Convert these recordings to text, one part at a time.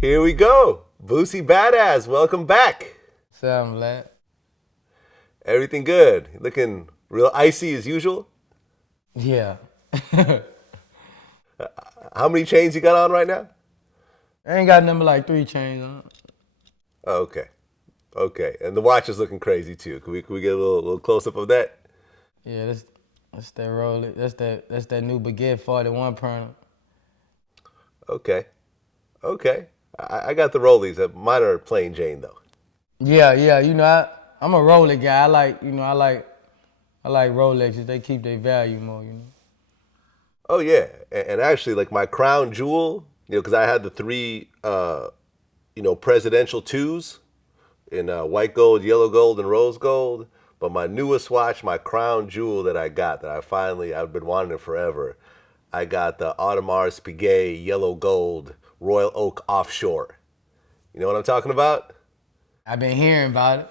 Here we go. Boosie Badass, welcome back. Sound Vlad. Everything good? Looking real icy as usual? Yeah. How many chains you got on right now? I ain't got number like 3 chains on. Oh, okay. Okay. And the watch is looking crazy too. Can we get a little close up of that? Yeah, that's that roll. That's that new Baguette 41 printer. Okay. Okay. I got the rollies. Mine are plain Jane though. Yeah. You know, I'm a Rolex guy. I like Rolexes. They keep their value more. You know. Oh yeah. And actually, like my crown jewel, because I had the 3, presidential 2s in white gold, yellow gold, and rose gold. But my newest watch, my crown jewel that I got, I've been wanting it forever. I got the Audemars Piguet yellow gold Royal Oak Offshore. You know what I'm talking about? I've been hearing about it.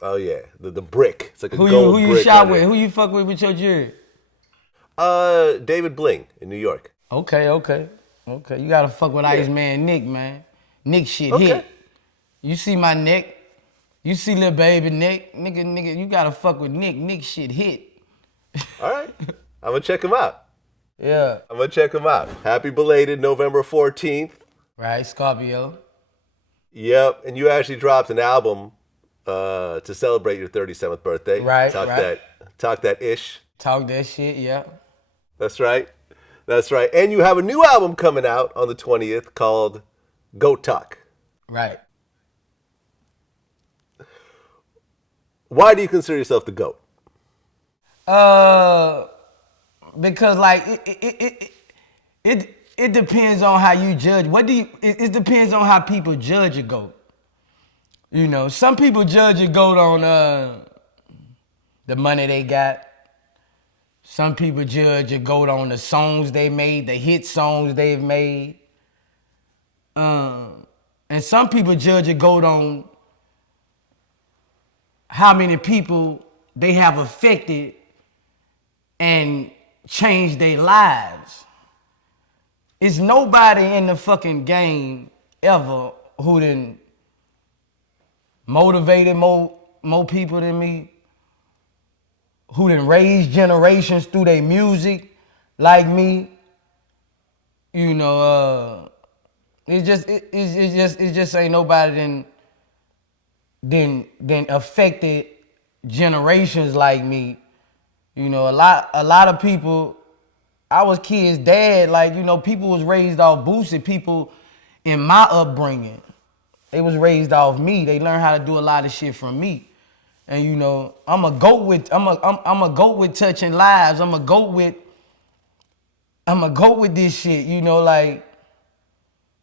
Oh yeah, the brick. It's like a gold brick. Who you shop with? Who you fuck with your jewelry? David Bling in New York. Okay. You gotta fuck with Iceman Nick, man. Nick shit Okay. hit. You see my neck. You see little baby Nick. Nigga, you gotta fuck with Nick. Nick shit hit. All right. I'm going to check him out. Yeah. I'm going to check him out. Happy belated November 14th. Right, Scorpio. Yep. And you actually dropped an album to celebrate your 37th birthday. Right. Talk that ish. Talk that shit, yeah. That's right. And you have a new album coming out on the 20th called Goat Talk. Right. Why do you consider yourself the GOAT? Because like it depends on how you judge. It depends on how people judge a GOAT. You know, some people judge a GOAT on the money they got. Some people judge a GOAT on the songs they made, the hit songs they've made. And some people judge a GOAT on how many people they have affected and changed their lives. It's nobody in the fucking game ever who done motivated more people than me, who done raised generations through their music like me. You know, it just ain't nobody then affected generations like me. You know, a lot of people, I was kids' dad, like, you know, people was raised off Boosie. People in my upbringing, they was raised off me. They learned how to do a lot of shit from me. And you know, I'm a goat with touching lives. I'm a goat with this shit, you know, like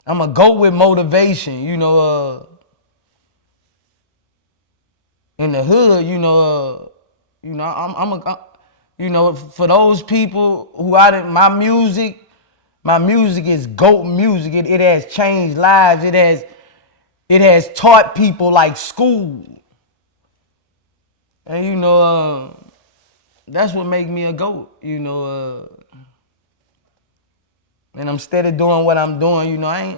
I'm a goat with motivation, you know, in the hood, you know, for those people who my music is GOAT music. It has changed lives. It has taught people like school. And you know, that's what make me a GOAT, you know, and I'm steady doing what I'm doing, you know. I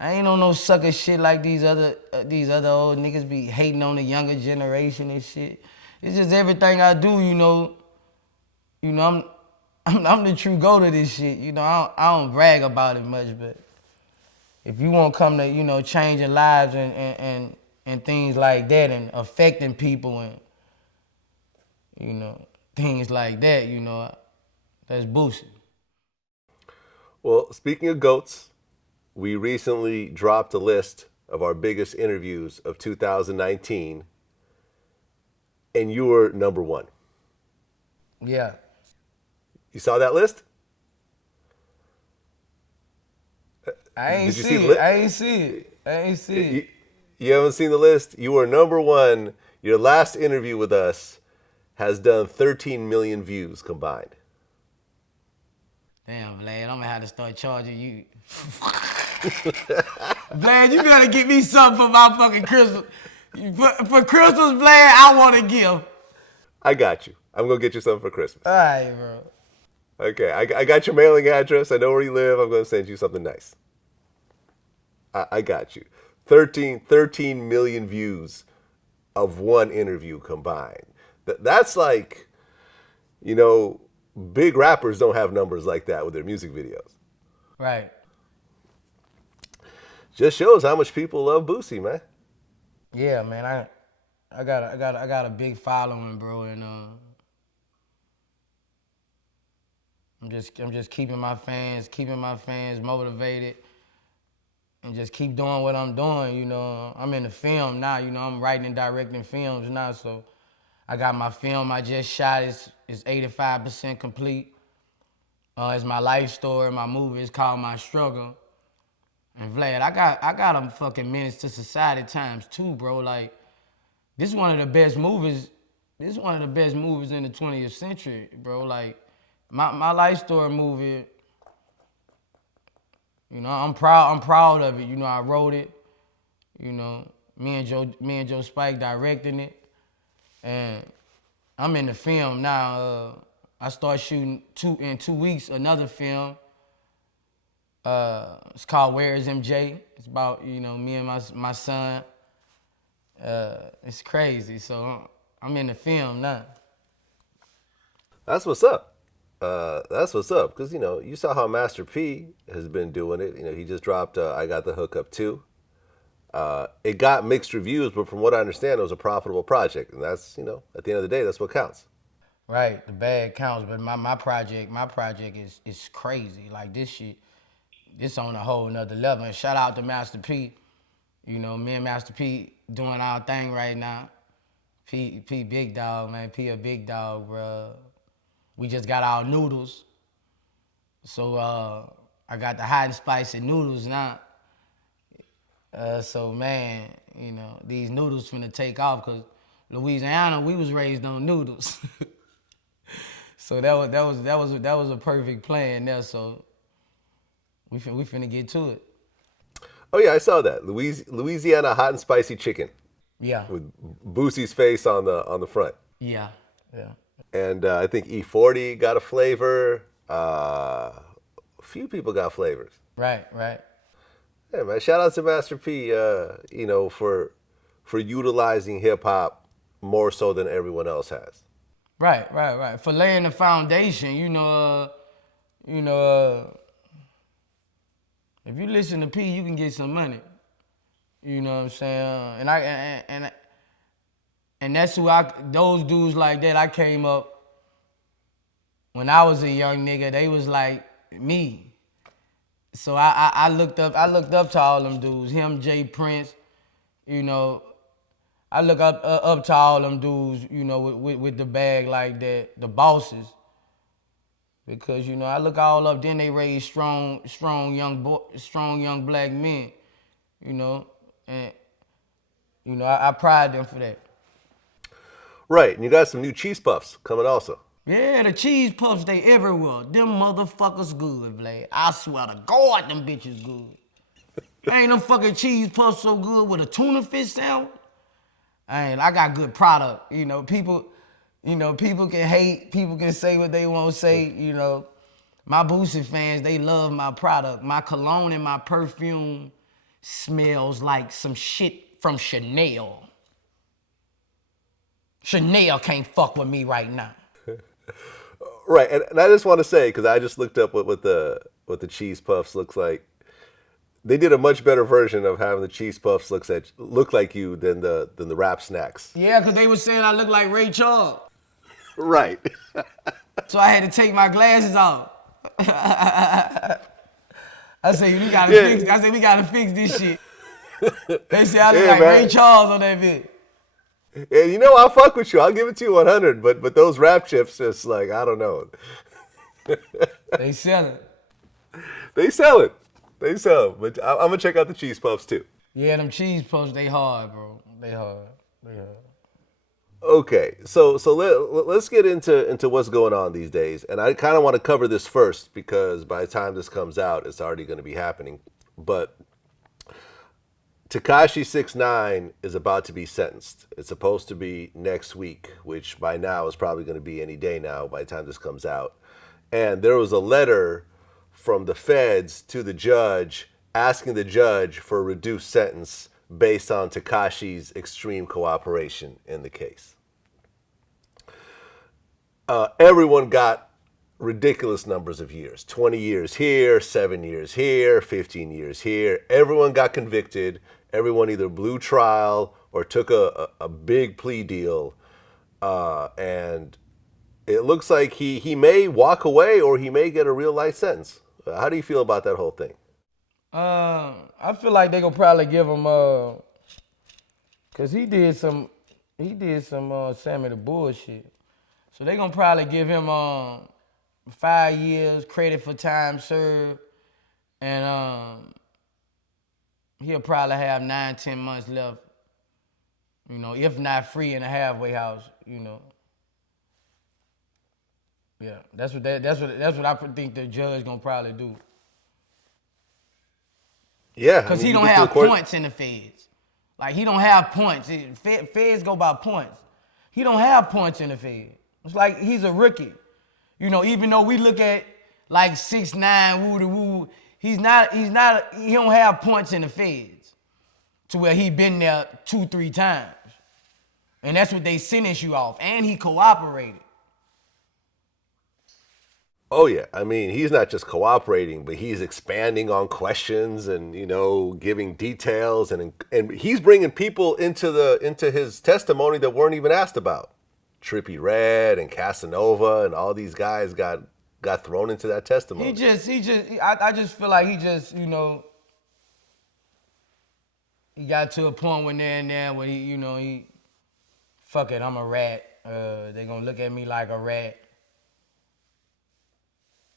ain't on no sucker shit like these other old niggas be hating on the younger generation and shit. It's just everything I do, you know, I'm the true GOAT of this shit. You know, I don't brag about it much, but if you want to come to, you know, changing lives and things like that and affecting people and, you know, things like that, you know, that's Boosie. Well, speaking of GOATs, we recently dropped a list of our biggest interviews of 2019, and you were number 1. Yeah. You saw that list? I ain't see it. You haven't seen the list? You were number 1. Your last interview with us has done 13 million views combined. Damn, Vlad, I'm gonna have to start charging you. Vlad, you gotta get me something for my fucking Christmas. For Christmas, Vlad, I want to give. I got you. I'm gonna get you something for Christmas. All right, bro. Okay, I got your mailing address. I know where you live. I'm gonna send you something nice. I got you. 13 million views of one interview combined. That's like, you know, big rappers don't have numbers like that with their music videos. Right. Just shows how much people love Boosie, man. Yeah, man. I got a big following, bro, and I'm just keeping my fans motivated, and just keep doing what I'm doing. You know, I'm in the film now. You know, I'm writing and directing films now, so I got my film I just shot. It's 85% complete. It's my life story. My movie is called My Struggle. And Vlad, I got a fucking Menace to Society times two, bro. Like, this is one of the best movies. This is one of the best movies in the 20th century, bro. Like, my life story movie. You know, I'm proud of it. You know, I wrote it. You know, me and Joe Spike directing it, and I'm in the film now. I start shooting in 2 weeks another film. It's called Where Is MJ? It's about, you know, me and my son. It's crazy. So I'm in the film now. That's what's up. That's what's up. Because, you know, you saw how Master P has been doing it. You know, he just dropped I Got the Hookup too. It got mixed reviews, but from what I understand, it was a profitable project. And that's, you know, at the end of the day, that's what counts. Right, the bag counts, but my project is crazy. Like, this on a whole nother level. And shout out to Master P. You know, me and Master P doing our thing right now. P big dog, man. P a big dog, bro. We just got our noodles. So I got the hot and spicy noodles now. So man, you know, these noodles finna take off, because Louisiana, we was raised on noodles. So that was a perfect plan there. So we finna get to it. Oh, yeah, I saw that. Louisiana hot and spicy chicken. Yeah. With Boosie's face on the front. Yeah. Yeah. And I think E40 got a flavor. A few people got flavors. Right. Yeah, man. Shout out to Master P. You know, for utilizing hip hop more so than everyone else has. Right. For laying the foundation, you know, if you listen to P, you can get some money. You know what I'm saying? And that's who those dudes like that, I came up when I was a young nigga, they was like me. So I looked up to all them dudes, him, Jay Prince, you know. I look up to all them dudes, you know, with the bag like that, the bosses. Because, you know, I look all up, then they raise strong young black men, you know, and, you know, I pride them for that. Right, and you got some new cheese puffs coming also. Yeah, the cheese puffs, they everywhere. Them motherfuckers good, Vlad. I swear to God, them bitches good. Ain't them fucking cheese puffs so good with a tuna fish sandwich? I got good product. You know, people can hate, people can say what they want to say, you know. My Boosie fans, they love my product. My cologne and my perfume smells like some shit from Chanel. Chanel can't fuck with me right now. Right, and I just want to say, because I just looked up what the cheese puffs looks like. They did a much better version of having the cheese puffs look like you than the rap snacks. Yeah, because they were saying I look like Ray Charles. Right. So I had to take my glasses off. I said, we gotta fix this shit. They said I look like man. Ray Charles on that bit. And you know, I'll fuck with you. I'll give it to you 100. But those rap chips, just like, I don't know. They sell it. They sell it. But I'm gonna check out the cheese puffs too. Yeah, them cheese puffs, they hard, bro. They hard. Okay, so let's get into what's going on these days, and I kind of want to cover this first because by the time this comes out, it's already going to be happening. But Tekashi 6ix9ine is about to be sentenced. It's supposed to be next week, which by now is probably going to be any day now by the time this comes out. And there was a letter from the feds to the judge asking the judge for a reduced sentence based on Tekashi's extreme cooperation in the case. Everyone got ridiculous numbers of years. 20 years here, 7 years here, 15 years here. Everyone got convicted. Everyone either blew trial or took a big plea deal. And it looks like he may walk away or he may get a real life sentence. How do you feel about that whole thing? I feel like they gonna probably give him cause he did some Sammy the bullshit. So they gonna probably give him 5 years credit for time served, and he'll probably have 9-10 months left. You know, if not free in a halfway house. You know. Yeah, that's what I think the judge gonna probably do. Yeah, because he don't have points in the feds. Like he don't have points. Feds go by points. He don't have points in the feds. It's like he's a rookie. You know, even though we look at like 6'9", woo-de-woo, he don't have points in the feds to where he been there 2-3 times. And that's what they sentence you off. And he cooperated. Oh yeah, I mean, he's not just cooperating, but he's expanding on questions and, you know, giving details, and he's bringing people into his testimony that weren't even asked about. Trippie Redd and Casanova and all these guys got thrown into that testimony. I just feel like he just, you know, he got to a point when they're in there where he fuck it, I'm a rat. They gonna look at me like a rat.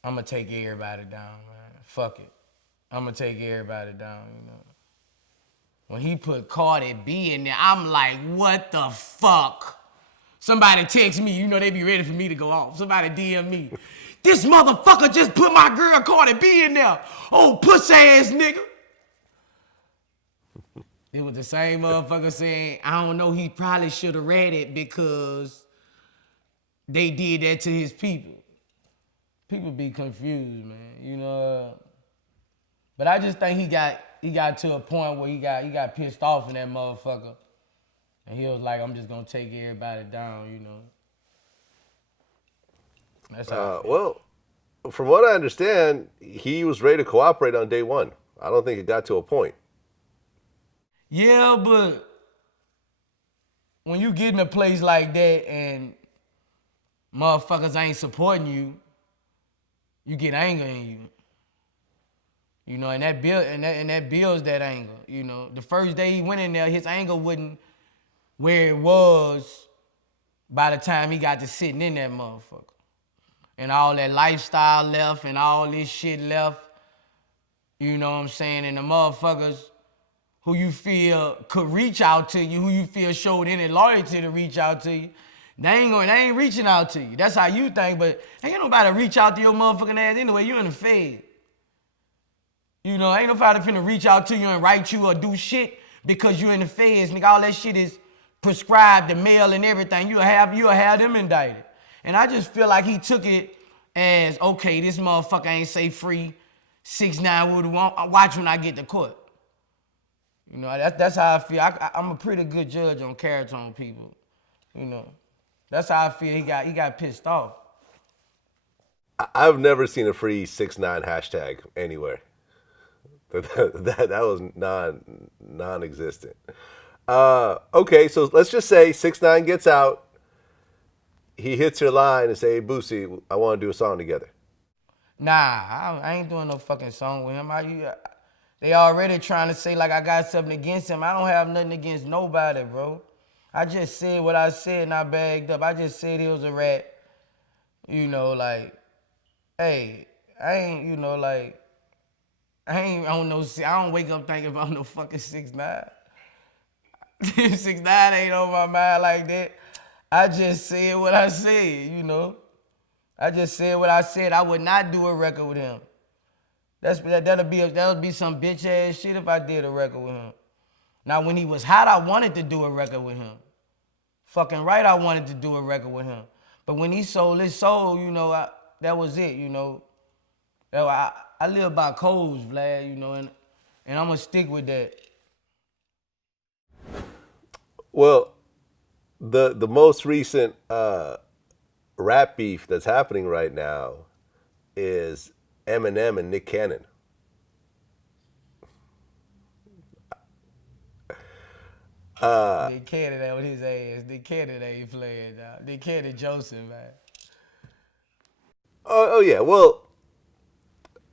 I'm gonna take everybody down, man. Fuck it. I'm gonna take everybody down, you know. When he put Cardi B in there, I'm like, what the fuck? Somebody text me, you know they be ready for me to go off. Somebody DM me. This motherfucker just put my girl Cardi B in there. Oh, pussy ass nigga. It was the same motherfucker saying, I don't know, he probably should have read it because they did that to his people. People be confused, man, you know. But I just think he got to a point where he got pissed off in that motherfucker. And he was like, I'm just gonna take everybody down, you know. That's how well, from what I understand, he was ready to cooperate on day one. I don't think it got to a point. Yeah, but when you get in a place like that and motherfuckers ain't supporting you, you get anger in you. You know, and that builds that anger. You know, the first day he went in there, his anger wasn't where it was by the time he got to sitting in that motherfucker. And all that lifestyle left and all this shit left. You know what I'm saying? And the motherfuckers who you feel could reach out to you, who you feel showed any loyalty to reach out to you, they ain't reaching out to you. That's how you think, but ain't nobody reach out to your motherfucking ass anyway. You in the fed. You know, ain't nobody finna reach out to you and write you or do shit because you in the feds. Nigga, all that shit is prescribed, the mail and everything. You'll have them indicted. And I just feel like he took it as, okay, this motherfucker ain't say free, 6'9" would watch when I get to court. You know, that's how I feel. I'm a pretty good judge on character on people, you know. That's how I feel he got pissed off. I've never seen a free 6'9" hashtag anywhere. That was non-existent. Okay, so let's just say 6'9" gets out. He hits your line and say, hey, Boosie, I want to do a song together. Nah, I ain't doing no fucking song with him. They already trying to say like I got something against him. I don't have nothing against nobody, bro. I just said what I said and I bagged up. I just said he was a rat. You know, like, hey, I ain't, you know, like, I don't wake up thinking about no fucking 6'9". 6'9" ain't on my mind like that. I just said what I said, you know. I just said what I said. I would not do a record with him. That'll be some bitch ass shit if I did a record with him. Now, when he was hot, I wanted to do a record with him. Fucking right, I wanted to do a record with him. But when he sold his soul, you know, that was it, you know. I live by codes, Vlad, you know, and and I'm gonna stick with that. Well, the most recent rap beef that's happening right now is Eminem and Nick Cannon. Nick Cannon out with his ass. Nick Cannon ain't playing, dog. Nick Cannon Joseph, man. Oh yeah. Well,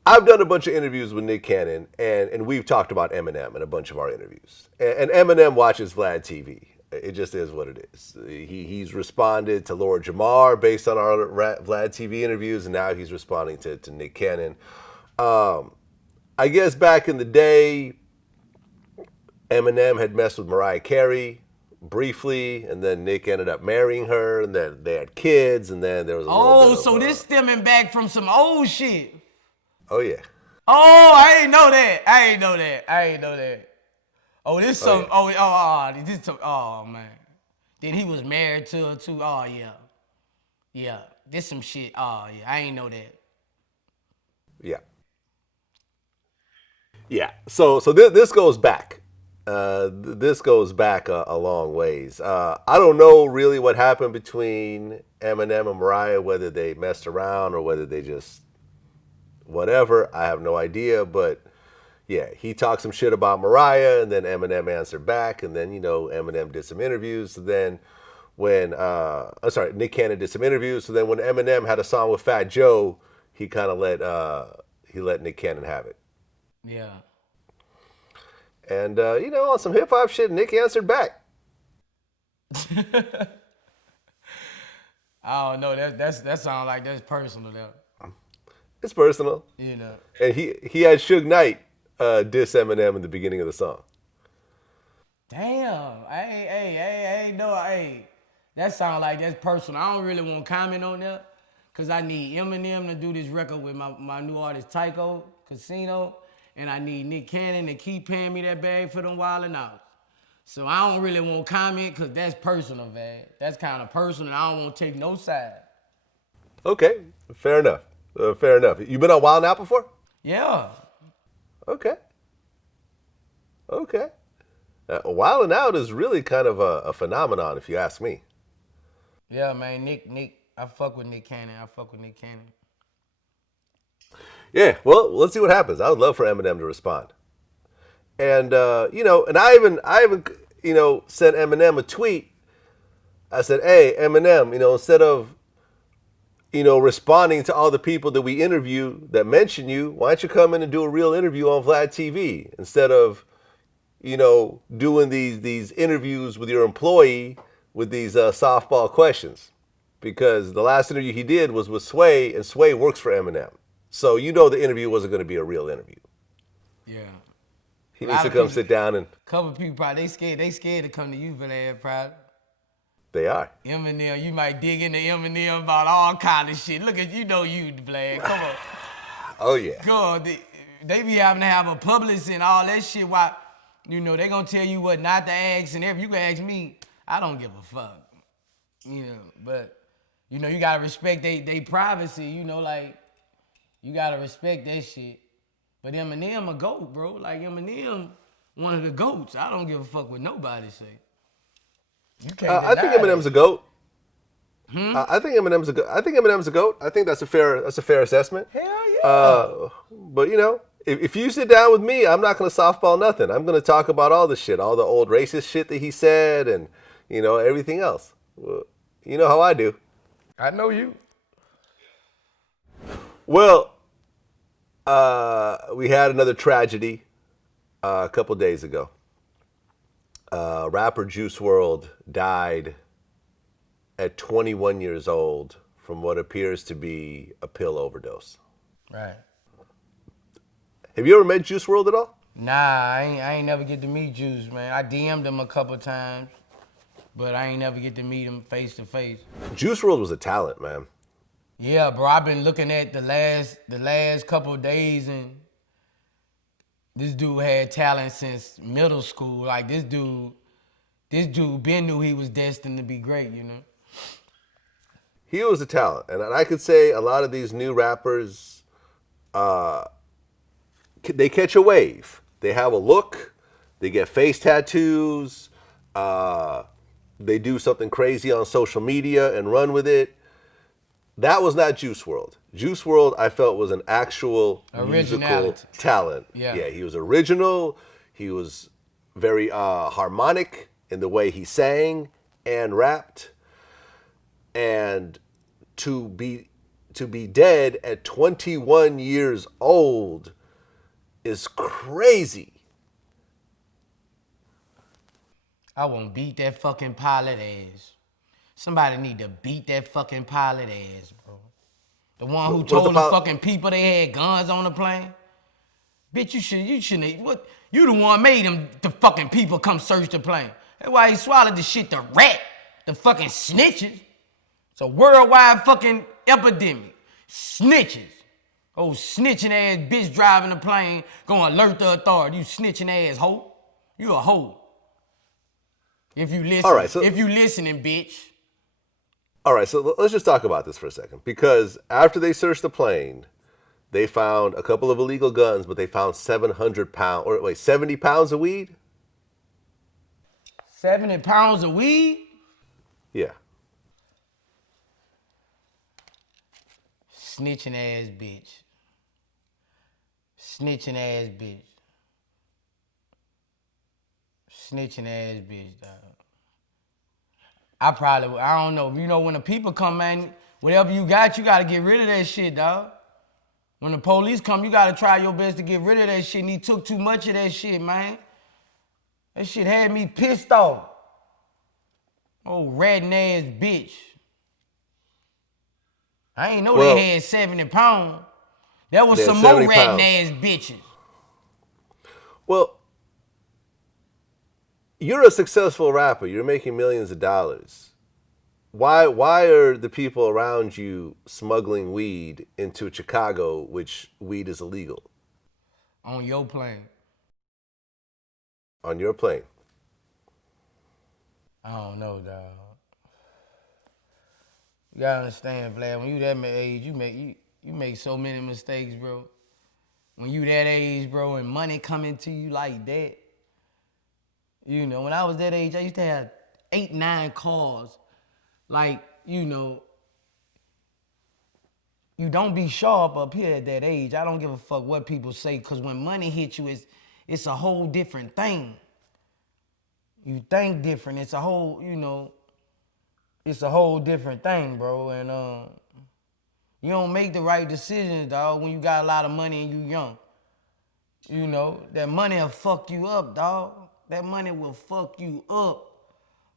I've done a bunch of interviews with Nick Cannon, and we've talked about Eminem in a bunch of our interviews. And Eminem watches VladTV. It just is what it is. He's responded to Lord Jamar based on our VladTV interviews, and now he's responding to Nick Cannon. I guess back in the day, Eminem had messed with Mariah Carey briefly, and then Nick ended up marrying her, and then they had kids, and then there was a little bit of, so this stemming back from some old shit. Oh yeah. Oh, I ain't know that. Oh, this some. Oh man. Then he was married to her too. Oh yeah. This some shit. Oh yeah, I ain't know that. Yeah. Yeah. So this goes back. This goes back a long ways. I don't know really what happened between Eminem and Mariah, whether they messed around or whether they just whatever. I have no idea, but yeah, he talked some shit about Mariah, and then Eminem answered back, and then Eminem did some interviews. And then when Nick Cannon did some interviews. So then when Eminem had a song with Fat Joe, he kind of let Nick Cannon have it. Yeah. And on some hip hop shit, Nick answered back. I don't know. That sounds like that's personal though. It's personal. And he had Suge Knight diss Eminem in the beginning of the song. Damn. Hey. That sounds like that's personal. I don't really want to comment on that because I need Eminem to do this record with my new artist Tycho Casino, and I need Nick Cannon to keep paying me that bag for them Wildin' Out. So I don't really want to comment because that's personal, man. That's kind of personal. I don't want to take no side. Okay, fair enough. Fair enough. You been on Wildin' Out before? Yeah. Okay. Wildin' Out is really kind of a phenomenon, if you ask me. Yeah, man. Nick. I fuck with Nick Cannon. Yeah, well, let's see what happens. I would love for Eminem to respond. And and I even sent Eminem a tweet. I said, "Hey, Eminem, instead of responding to all the people that we interview that mention you, why don't you come in and do a real interview on Vlad TV instead of doing these interviews with your employee with these softball questions?" Because the last interview he did was with Sway, and Sway works for Eminem. So the interview wasn't going to be a real interview. Yeah. He needs to come sit down and... A couple people probably, they scared to come to you for that, probably. They are. Eminem, you might dig into Eminem about all kind of shit. Look at you, Vlad. Come on. Oh, yeah. God, they be having to have a publicist and all that shit. Why, they gonna tell you what not to ask and everything. You can ask me, I don't give a fuck. But, you gotta respect they privacy, you gotta respect that shit. But Eminem a GOAT, bro. Like Eminem, one of the GOATs. I don't give a fuck what nobody say. You can't I think Eminem's a GOAT. I think Eminem's a GOAT. I think that's a fair assessment. Hell yeah. But if you sit down with me, I'm not gonna softball nothing. I'm gonna talk about all the shit, all the old racist shit that he said, and everything else. Well, you know how I do. I know you. Well, we had another tragedy a couple days ago. Rapper Juice Wrld died at 21 years old from what appears to be a pill overdose. Right. Have you ever met Juice Wrld at all? Nah, I ain't never get to meet Juice, man. I DM'd him a couple times, but I ain't never get to meet him face to face. Juice Wrld was a talent, man. Yeah, bro. I've been looking at the last couple of days, and this dude had talent since middle school. Like this dude Ben knew he was destined to be great, He was a talent, and I could say a lot of these new rappers, they catch a wave. They have a look. They get face tattoos. They do something crazy on social media and run with it. That was not Juice World. Juice World, I felt, was an actual musical talent. Yeah, he was original. He was very harmonic in the way he sang and rapped. And to be dead at 21 years old is crazy. I won't beat that fucking pilot ass. Somebody need to beat that fucking pilot ass, bro. The one who told the fucking people they had guns on the plane. Bitch, you shouldn't. What? You the one made them, the fucking people come search the plane. That's why he swallowed the shit, the rat, the fucking snitches. It's a worldwide fucking epidemic. Snitches. Oh, snitching ass bitch driving the plane, gonna alert the authority. You snitching ass hoe. You a hoe. If you listen, all right, so, if you listening, bitch. All right, so let's just talk about this for a second. Because after they searched the plane, they found a couple of illegal guns, but they found 70 pounds of weed? 70 pounds of weed? Yeah. Snitching ass bitch. Snitching ass bitch. Snitching ass bitch, dog. I don't know. You know, when the people come, man, whatever you got to get rid of that shit, dog. When the police come, you got to try your best to get rid of that shit, and he took too much of that shit, man. That shit had me pissed off. Oh, ratting ass bitch. I ain't know they had 70 pounds. That was some more ratting ass bitches. Well, you're a successful rapper. You're making millions of dollars. Why are the people around you smuggling weed into Chicago, which weed is illegal? On your plane. On your plane. I don't know, dog. You gotta understand, Vlad, when you that age, you make so many mistakes, bro. When you that age, bro, and money coming to you like that. You know, when I was that age, I used to have 8, 9 cars. Like, you know, you don't be sharp up here at that age. I don't give a fuck what people say, because when money hits you, it's a whole different thing. You think different. It's a whole, you know, it's a whole different thing, bro. And you don't make the right decisions, dog, when you got a lot of money and you young. You know, that money will fuck you up, dog. That money will fuck you up.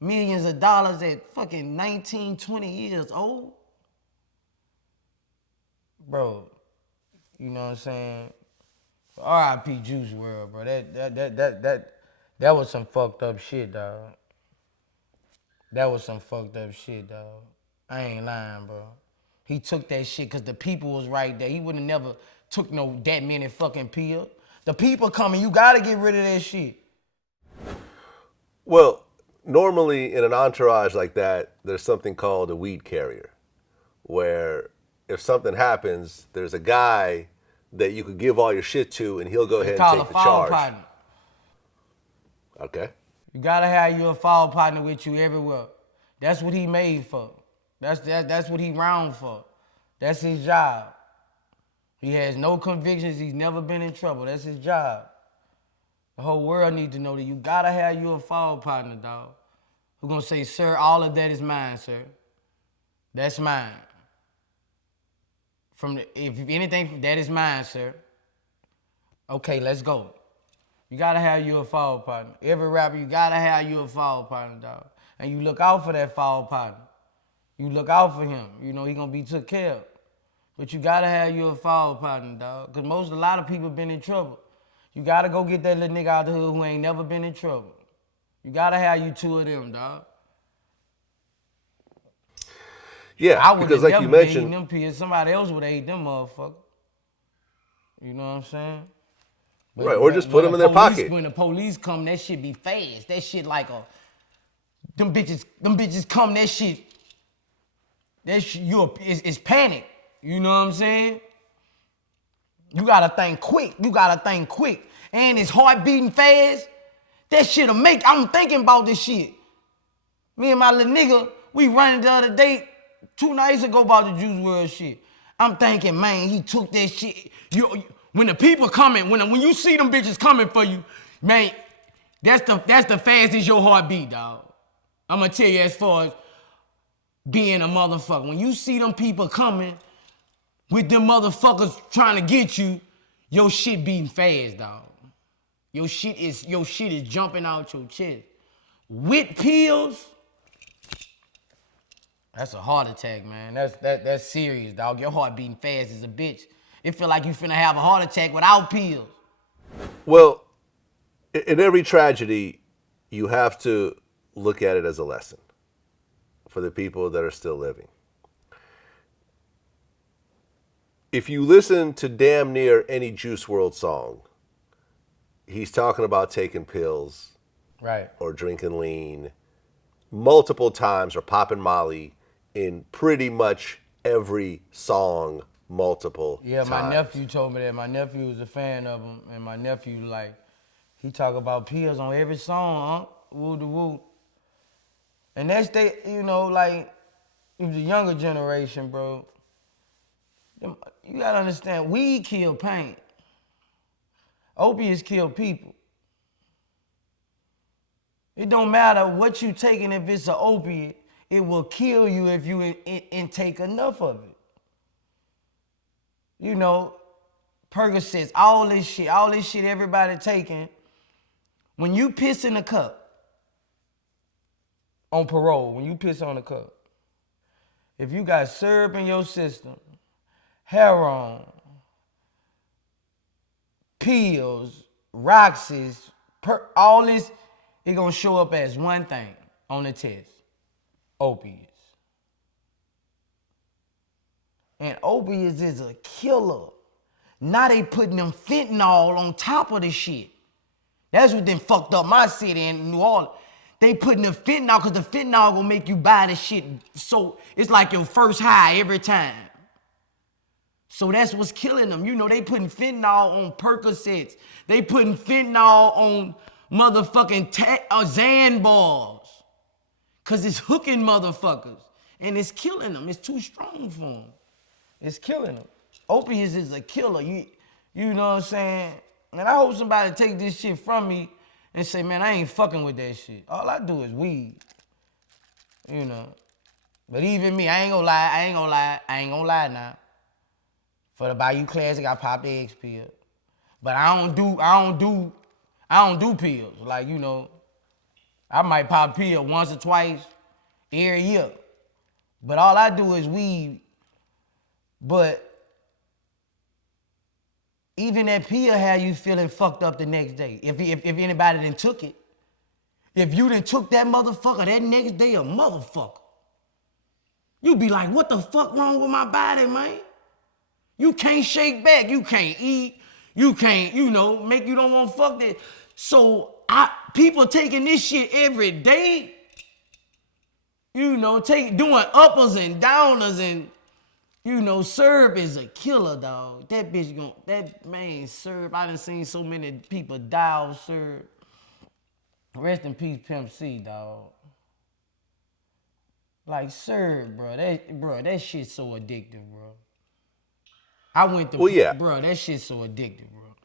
Millions of dollars at fucking 19, 20 years old. Bro, you know what I'm saying? R.I.P. Juice WRLD, bro. That was some fucked up shit, dog. That was some fucked up shit, dog. I ain't lying, bro. He took that shit because the people was right there. He would have never took that many fucking pills. The people coming, you gotta get rid of that shit. Well, normally in an entourage like that, there's something called a weed carrier, where if something happens, there's a guy that you could give all your shit to, and he'll go ahead and take the charge. Partner. Okay. You gotta have your fall partner with you everywhere. That's what he made for. That's what he round for. That's his job. He has no convictions. He's never been in trouble. That's his job. The whole world needs to know that you gotta have you a fall partner, dog. Who's gonna say, sir, all of that is mine, sir. That's mine. If anything, that is mine, sir. Okay, let's go. You gotta have you a fall partner. Every rapper, you gotta have you a fall partner, dog. And you look out for that fall partner. You look out for him. You know he gonna be took care of. But you gotta have you a fall partner, dog. Cause a lot of people been in trouble. You gotta go get that little nigga out the hood who ain't never been in trouble. You gotta have you 2 of them, dog. Yeah, because like you mentioned, eating them pills. Somebody else would have ate them motherfuckers. You know what I'm saying? Right, or just put them in their pocket. When the police come, that shit be fast. That shit like them bitches come, that shit, it's panic. You know what I'm saying? You gotta think quick. and his heart beating fast, that shit'll make, I'm thinking about this shit. Me and my little nigga, we running the other day, 2 nights ago about the Juice WRLD shit. I'm thinking, man, he took that shit. When the people coming, when you see them bitches coming for you, man, that's the fastest your heart beat, dog. I'm gonna tell you as far as being a motherfucker. When you see them people coming with them motherfuckers trying to get you, your shit beating fast, dog. Your shit is jumping out your chest. With pills, that's a heart attack, man. That's serious, dog. Your heart beating fast as a bitch. It feel like you finna have a heart attack without pills. Well, in every tragedy, you have to look at it as a lesson for the people that are still living. If you listen to damn near any Juice WRLD song, he's talking about taking pills, right, or drinking lean multiple times, or popping Molly in pretty much every song multiple times. My nephew told me that. My nephew was a fan of him, and my nephew, like, he talk about pills on every song, woo to woo. And that's like, it was the younger generation, bro. You gotta understand, weed kill pain. Opiates kill people. It don't matter what you taking. If it's an opiate, it will kill you if you intake enough of it. You know, Percocets, all this shit everybody taking. When you piss in a cup, on parole, when you piss on a cup, if you got syrup in your system, heroin, pills, Roxys, all this, it gonna show up as one thing on the test: opiates. And opiates is a killer. Now they putting them fentanyl on top of the shit. That's what then fucked up my city in New Orleans. They putting the fentanyl, because the fentanyl gonna make you buy the shit. So it's like your first high every time. So that's what's killing them. You know, they putting fentanyl on Percocets. They putting fentanyl on motherfucking Xan bars. Because it's hooking motherfuckers. And it's killing them. It's too strong for them. It's killing them. Opiates is a killer. You know what I'm saying? And I hope somebody take this shit from me and say, man, I ain't fucking with that shit. All I do is weed. You know. But even me, I ain't gonna lie now. For the Bayou Classic, I popped the X pill. But I don't do pills. Like, you know, I might pop a pill once or twice every year. But all I do is weed. But even that pill had you feeling fucked up the next day. If anybody done took it. If you done took that motherfucker that next day, a motherfucker. You be like, what the fuck wrong with my body, man? You can't shake back. You can't eat. You can't, make you don't want to fuck that. So people taking this shit every day, doing uppers and downers, and, syrup is a killer, dog. That bitch syrup, I done seen so many people die off syrup. Rest in peace, Pimp C, dog. Like syrup, bro. That shit's so addictive, bro. Bro, that shit's so addictive, bro.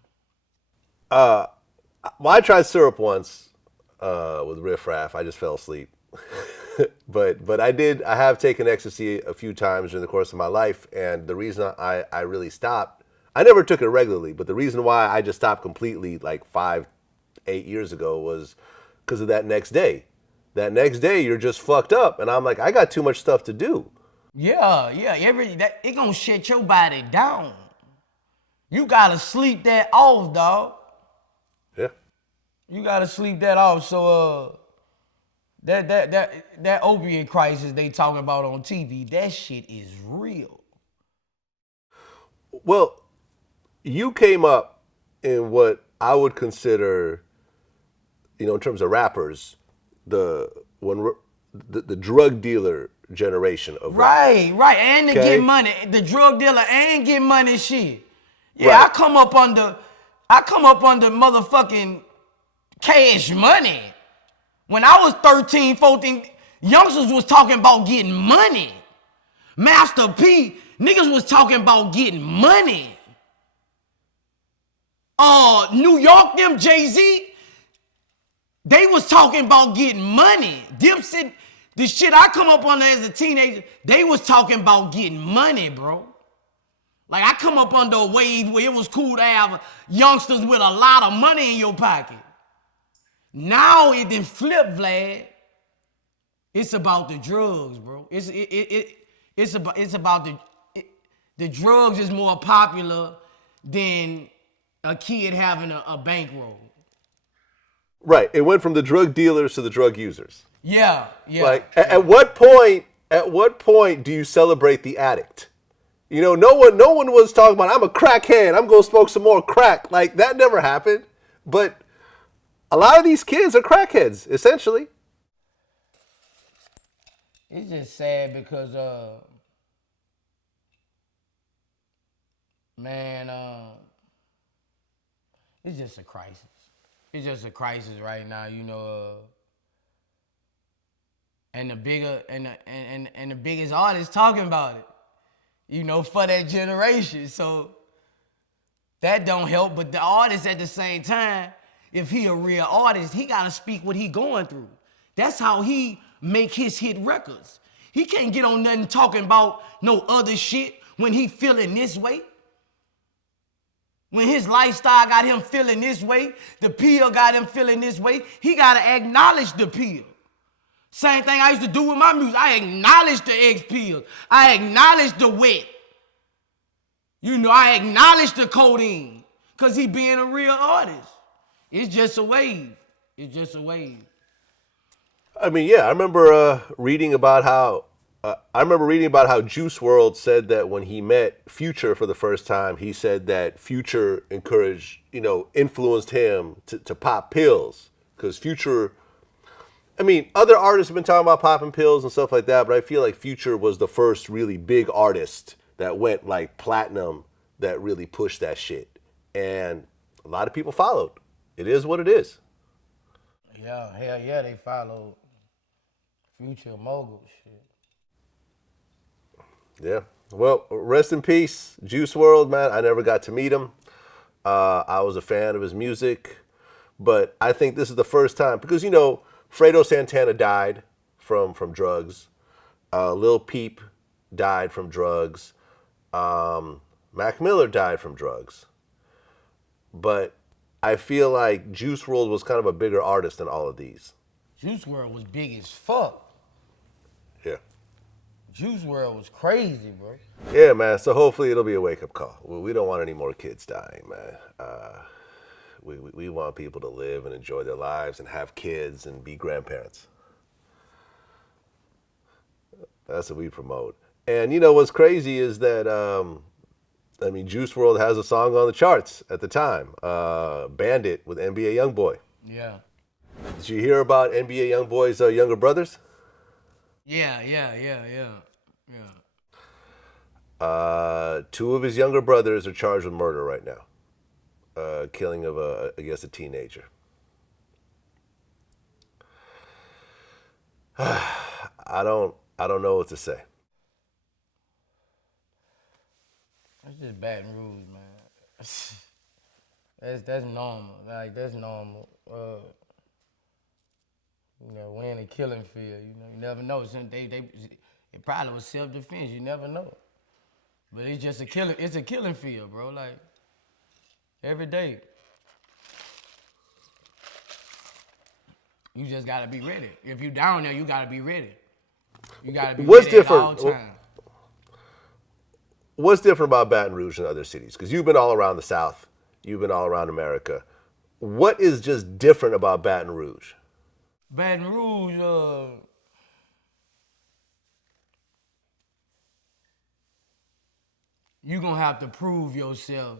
Well, I tried syrup once with Riff Raff. I just fell asleep. but I have taken ecstasy a few times during the course of my life, and the reason I really stopped, I never took it regularly, but the reason why I just stopped completely like 5-8 years ago was because of that next day. That next day, you're just fucked up, and I'm like, I got too much stuff to do. Yeah, it gonna shut your body down. You gotta sleep that off, dog. Yeah. You gotta sleep that off. So that opiate crisis they talking about on TV, that shit is real. Well, you came up in what I would consider, in terms of rappers, the drug dealer generation of rap. Right, and to get money, the drug dealer and get money shit. Yeah, right. I come up under motherfucking Cash Money. When I was 13, 14, youngsters was talking about getting money. Master P, niggas was talking about getting money. New York, them Jay-Z, they was talking about getting money. Dipset, the shit I come up under as a teenager, they was talking about getting money, bro. Like, I come up under a wave where it was cool to have youngsters with a lot of money in your pocket. Now it done flipped, Vlad. It's about the drugs, bro. It's about the drugs is more popular than a kid having a bankroll. Right. It went from the drug dealers to the drug users. Yeah. Like, at what point do you celebrate the addict? You know, no one was talking about, I'm a crackhead, I'm gonna smoke some more crack. Like, that never happened. But a lot of these kids are crackheads, essentially. It's just sad because, it's just a crisis. It's just a crisis right now, you know. And the biggest artists talking about it, you know, for that generation. So that don't help. But the artist at the same time, if he a real artist, he gotta speak what he going through. That's how he make his hit records. He can't get on nothing talking about no other shit when he feeling this way. When his lifestyle got him feeling this way, the pill got him feeling this way, he gotta acknowledge the pill. Same thing I used to do with my music. I acknowledge the X pills. I acknowledge the wet. You know, I acknowledge the codeine. Cause he being a real artist. It's just a wave. It's just a wave. I mean, yeah, I remember reading about how Juice Wrld said that when he met Future for the first time, he said that Future encouraged, influenced him to pop pills. Because Future, I mean, other artists have been talking about popping pills and stuff like that, but I feel like Future was the first really big artist that went like platinum that really pushed that shit. And a lot of people followed. It is what it is. Yeah, hell yeah, they followed Future mogul shit. Yeah. Well, rest in peace, Juice Wrld, man. I never got to meet him. I was a fan of his music, but I think this is the first time because Fredo Santana died from drugs. Lil Peep died from drugs. Mac Miller died from drugs. But I feel like Juice Wrld was kind of a bigger artist than all of these. Juice Wrld was big as fuck. Yeah. Juice Wrld was crazy, bro. Yeah, man. So hopefully it'll be a wake-up call. We don't want any more kids dying, man. We want people to live and enjoy their lives and have kids and be grandparents. That's what we promote. And what's crazy is that, Juice Wrld has a song on the charts at the time, Bandit with NBA Youngboy. Yeah. Did you hear about NBA Youngboy's younger brothers? Yeah. Two of his younger brothers are charged with murder right now. Killing of a teenager. I don't know what to say. That's just Baton Rouge, man. That's normal. Like, that's normal. We in a killing field. You never know. It probably was self-defense. You never know. But it's just a killing. It's a killing field, bro. Like, every day. You just gotta be ready. If you down there, you gotta be ready. You gotta be What's ready different? at all times. What's different about Baton Rouge and other cities? Because you've been all around the South. You've been all around America. What is just different about Baton Rouge? Baton Rouge, you gonna have to prove yourself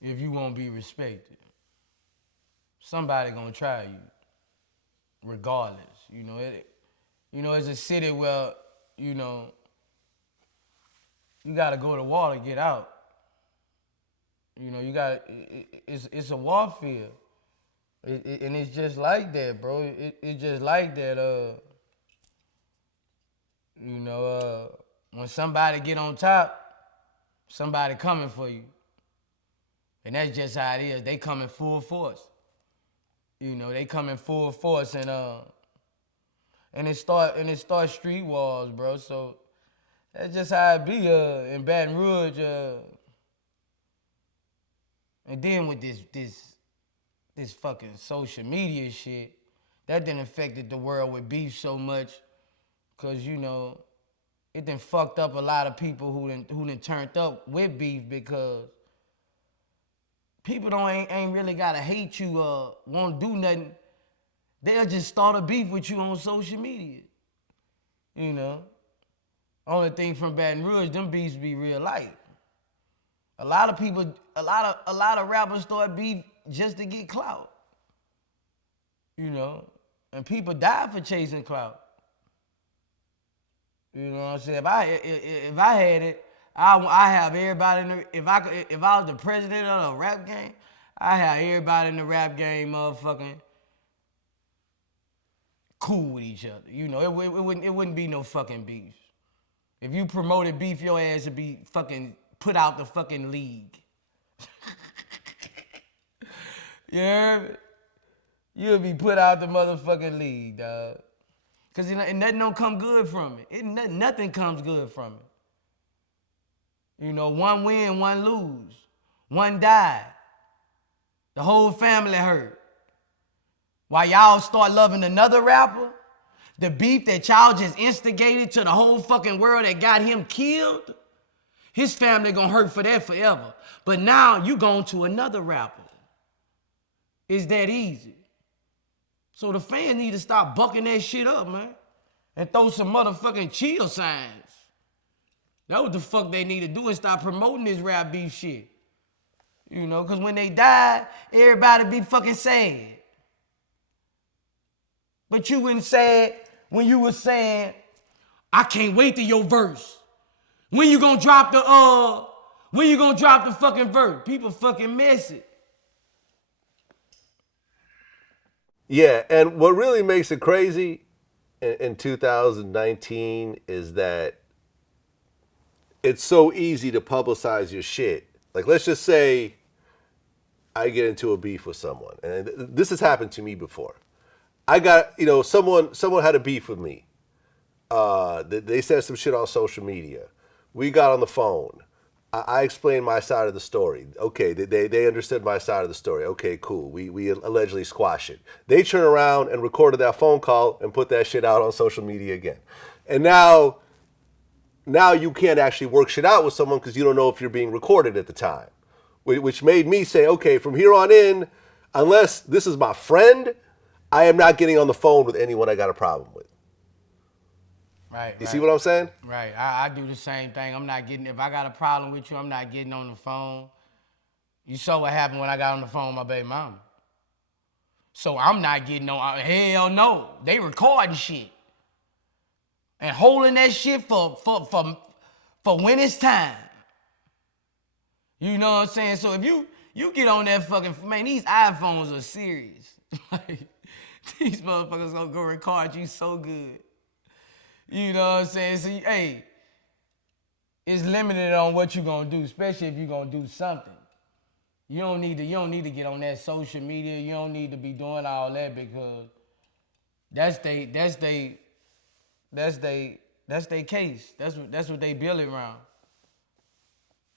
if you won't be respected. Somebody gonna try you, regardless. It's a city where, you gotta go to war to get out. You know, you got it's a warfare, and it's just like that, bro. It's just like that. You know, when somebody get on top, somebody coming for you, and that's just how it is. They coming full force. You know, they coming full force, and it start street wars, bro. So that's just how it be in Baton Rouge. And then with this fucking social media shit, that done affected the world with beef so much, cause you know, it done fucked up a lot of people who done turned up with beef, because people ain't really gotta hate you or won't do nothing. They'll just start a beef with you on social media. You know? Only thing from Baton Rouge, them beefs be real life. A lot of rappers start beef just to get clout. You know? And people die for chasing clout. You know what I'm saying? If I had it, I have everybody in the, if I was the president of the rap game, I have everybody in the rap game motherfucking cool with each other. You know, it wouldn't be no fucking beef. If you promoted beef, your ass would be fucking put out the fucking league. You heard me? You'll be put out the motherfucking league, dog. Cause nothing don't come good from it. Nothing comes good from it. You know, one win, one lose. One died. The whole family hurt. While y'all start loving another rapper, the beef that y'all just instigated to the whole fucking world that got him killed, his family gonna hurt for that forever. But now you going to another rapper. It's that easy. So the fans need to stop bucking that shit up, man. And throw some motherfucking chill signs. That's what the fuck they need to do, and stop promoting this rap beef shit. You know, because when they die, everybody be fucking sad. But you wasn't sad when you was saying, I can't wait to your verse. When you gonna drop the fucking verse? People fucking miss it. Yeah, and what really makes it crazy in 2019 is that it's so easy to publicize your shit. Like, let's just say I get into a beef with someone, and this has happened to me before. I got, someone had a beef with me. They said some shit on social media. We got on the phone. I explained my side of the story. Okay, they understood my side of the story. Okay, cool. We allegedly squashed it. They turn around and recorded that phone call and put that shit out on social media again. And now you can't actually work shit out with someone because you don't know if you're being recorded at the time. Which made me say, okay, from here on in, unless this is my friend, I am not getting on the phone with anyone I got a problem with. Right. You see what I'm saying? Right. I do the same thing. If I got a problem with you, I'm not getting on the phone. You saw what happened when I got on the phone with my baby mama. So I'm not getting on, hell no. They recording shit. And holding that shit for when it's time. You know what I'm saying? So if you get on that fucking, man, these iPhones are serious. Like, these motherfuckers gonna go record you so good. You know what I'm saying? So, hey, it's limited on what you gonna do, especially if you gonna do something. You don't need to get on that social media. You don't need to be doing all that, because that's they case. That's what they build it around.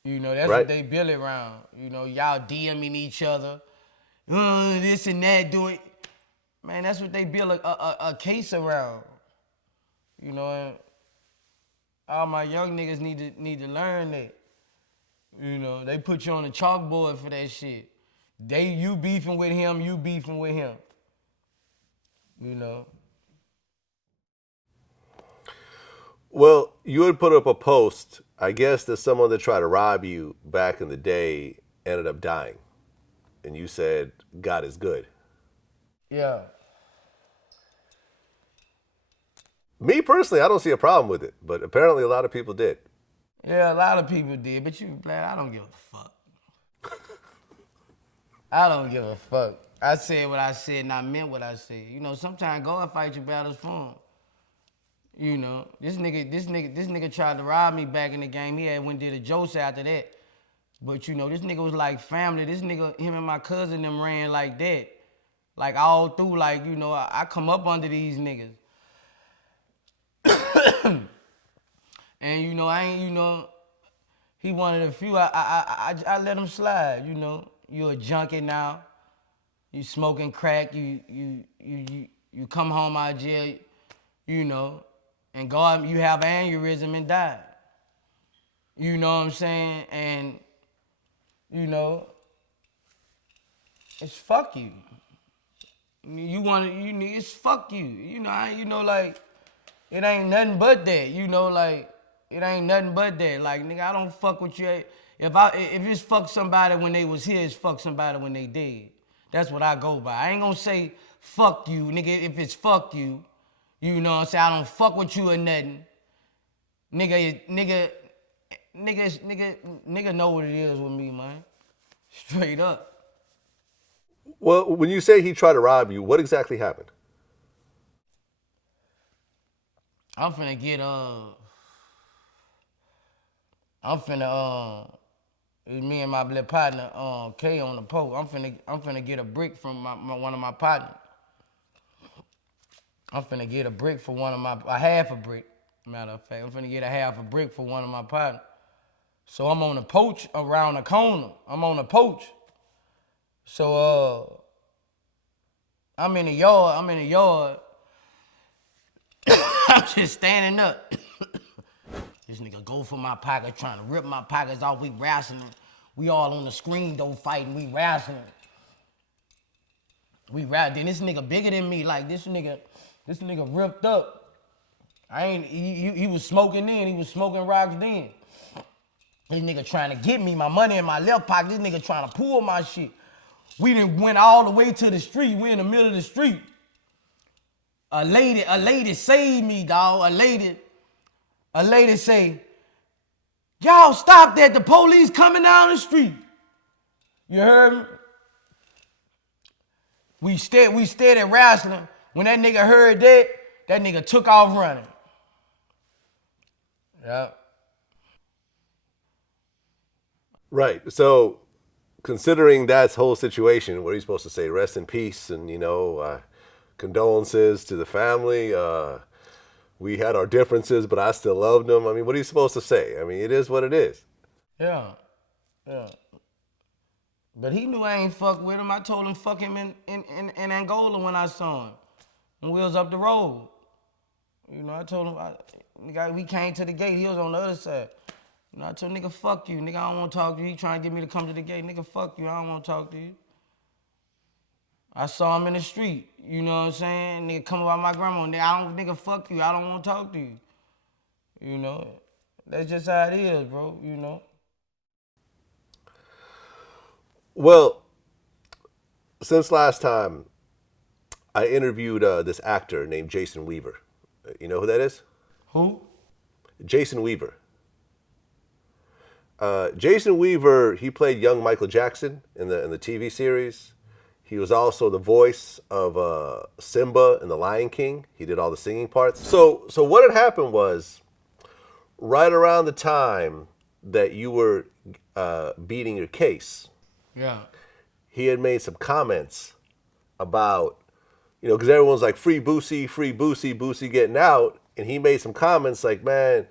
You know, that's right. What they build it around. You know, y'all DMing each other, this and that, doing. Man, that's what they build a case around. You know, all my young niggas need to learn that. You know, they put you on the chalkboard for that shit. You beefing with him, you beefing with him. You know. Well, you had put up a post, I guess, that someone that tried to rob you back in the day ended up dying. And you said, God is good. Yeah. Me personally, I don't see a problem with it, but apparently a lot of people did. Yeah, a lot of people did, but I don't give a fuck. I don't give a fuck. I said what I said and I meant what I said. You know, sometimes God fight your battles for him. You know, this nigga tried to rob me back in the game. He had went and did a Jose after that. But you know, this nigga was like family. This nigga, him and my cousin them ran like that. Like all through, like, you know, I come up under these niggas. And you know, I ain't, you know, he one of the few, I let him slide, you know. You a junkie now. You smoking crack, you come home out of jail, you know, and God, you have an aneurysm and die. You know what I'm saying? And, you know, it's fuck you. You want to, you need, it's fuck you. You know, like, it ain't nothing but that. You know, like, it ain't nothing but that. Like, nigga, I don't fuck with you. If it's fuck somebody when they was here, it's fuck somebody when they dead. That's what I go by. I ain't gonna say fuck you, nigga, if it's fuck you. You know what I'm saying? I don't fuck with you or nothing. Nigga know what it is with me, man. Straight up. Well, when you say he tried to rob you, what exactly happened? I'm finna get it's me and my little partner, K on the pole. I'm finna get a brick from one of my partners. I'm finna get a brick for a half a brick. Matter of fact, I'm finna get a half a brick for one of my partners. So I'm on a poach around the corner. I'm on a poach. So I'm in the yard. I'm just standing up. This nigga go for my pocket, trying to rip my pockets off. We wrestling. We all on the screen though fighting. We wrestling. Then this nigga bigger than me. Like this nigga ripped up. He was smoking then. He was smoking rocks then. This nigga trying to get me my money in my left pocket. This nigga trying to pull my shit. We done went all the way to the street. We in the middle of the street. A lady saved me, dawg. A lady say, y'all stop that, the police coming down the street. You heard me? We steady wrestling. When that nigga heard that nigga took off running. Yeah. Right. So, considering that whole situation, what are you supposed to say? Rest in peace and, you know, condolences to the family. We had our differences, but I still loved them. I mean, what are you supposed to say? I mean, it is what it is. Yeah. But he knew I ain't fuck with him. I told him fuck him in Angola when I saw him. When we was up the road. You know, I told him, nigga, we came to the gate. He was on the other side. You know, I told nigga, fuck you. Nigga, I don't want to talk to you. He trying to get me to come to the gate. Nigga, fuck you. I don't want to talk to you. I saw him in the street. You know what I'm saying? Nigga come about my grandma. Nigga, fuck you. I don't want to talk to you. You know? That's just how it is, bro. You know? Well, since last time, I interviewed this actor named Jason Weaver. You know who that is? Who? Jason Weaver. Jason Weaver, he played young Michael Jackson in the TV series. He was also the voice of Simba in The Lion King. He did all the singing parts. So what had happened was, right around the time that you were beating your case, Yeah. he had made some comments about, you know, because everyone's like, free Boosie, Boosie getting out. And he made some comments like, man,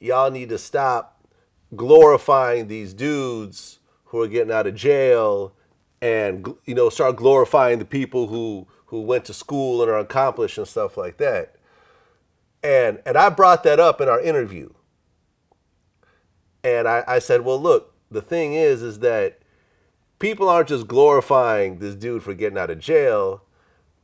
y'all need to stop glorifying these dudes who are getting out of jail and, you know, start glorifying the people who went to school and are accomplished and stuff like that. And I brought that up in our interview. And I said, well, look, the thing is that people aren't just glorifying this dude for getting out of jail.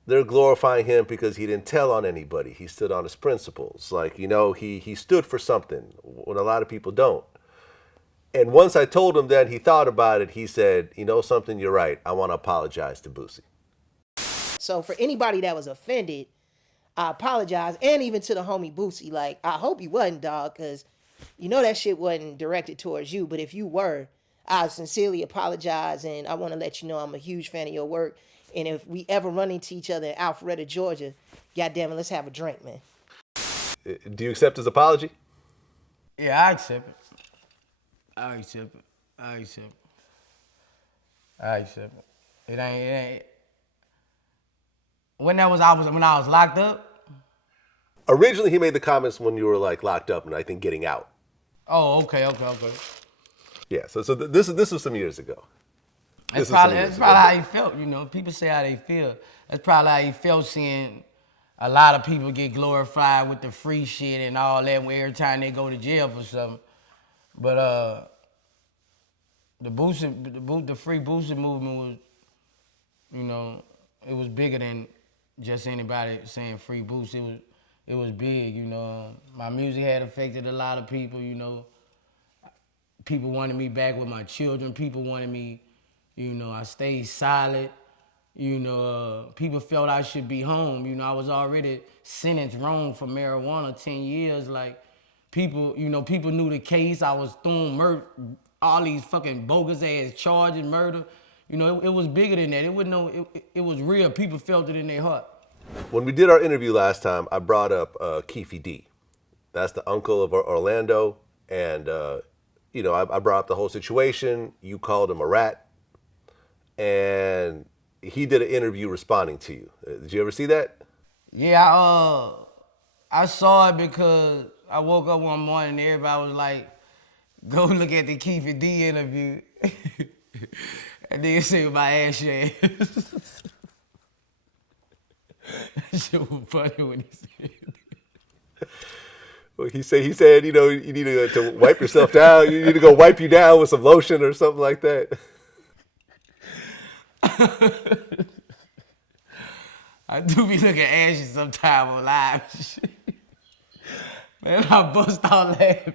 They're glorifying him because he didn't tell on anybody. He stood on his principles. Like, you know, he stood for something when a lot of people don't. And once I told him that, he thought about it. He said, you know something, you're right. I want to apologize to Boosie. So for anybody that was offended, I apologize. And even to the homie Boosie, like, I hope you wasn't, dog, because you know that shit wasn't directed towards you. But if you were, I sincerely apologize, and I want to let you know I'm a huge fan of your work. And if we ever run into each other in Alpharetta, Georgia, goddamn it, let's have a drink, man. Do you accept his apology? Yeah, I accept it. I accept it. I accept it. I accept it. It ain't. When I was locked up. Originally, he made the comments when you were like locked up and I think getting out. Oh, okay. Yeah. So this was some years ago. That's probably how he felt. You know, people say how they feel. That's probably how he felt seeing a lot of people get glorified with the free shit and all that every time they go to jail for something. But the free Boosie movement was, you know, it was bigger than just anybody saying free Boosie. It was big, you know. My music had affected a lot of people, you know. People wanted me back with my children. People wanted me, you know, I stayed silent. You know, people felt I should be home. You know, I was already sentenced wrong for marijuana 10 years. Like, people knew the case. I was throwing all these fucking bogus ass charges, murder. You know, it was bigger than that. It was real. People felt it in their heart. When we did our interview last time, I brought up Keefe D. That's the uncle of Orlando. And, you know, I brought up the whole situation. You called him a rat. And he did an interview responding to you. Did you ever see that? Yeah, I saw it because I woke up one morning and everybody was like, go look at the Keefe D interview. And then say my ass your ass. That shit was funny when he said it. Well, he said, you know, you need to wipe yourself down. You need to go wipe you down with some lotion or something like that. I do be looking ashy sometime on live. Man, I bust out laughing.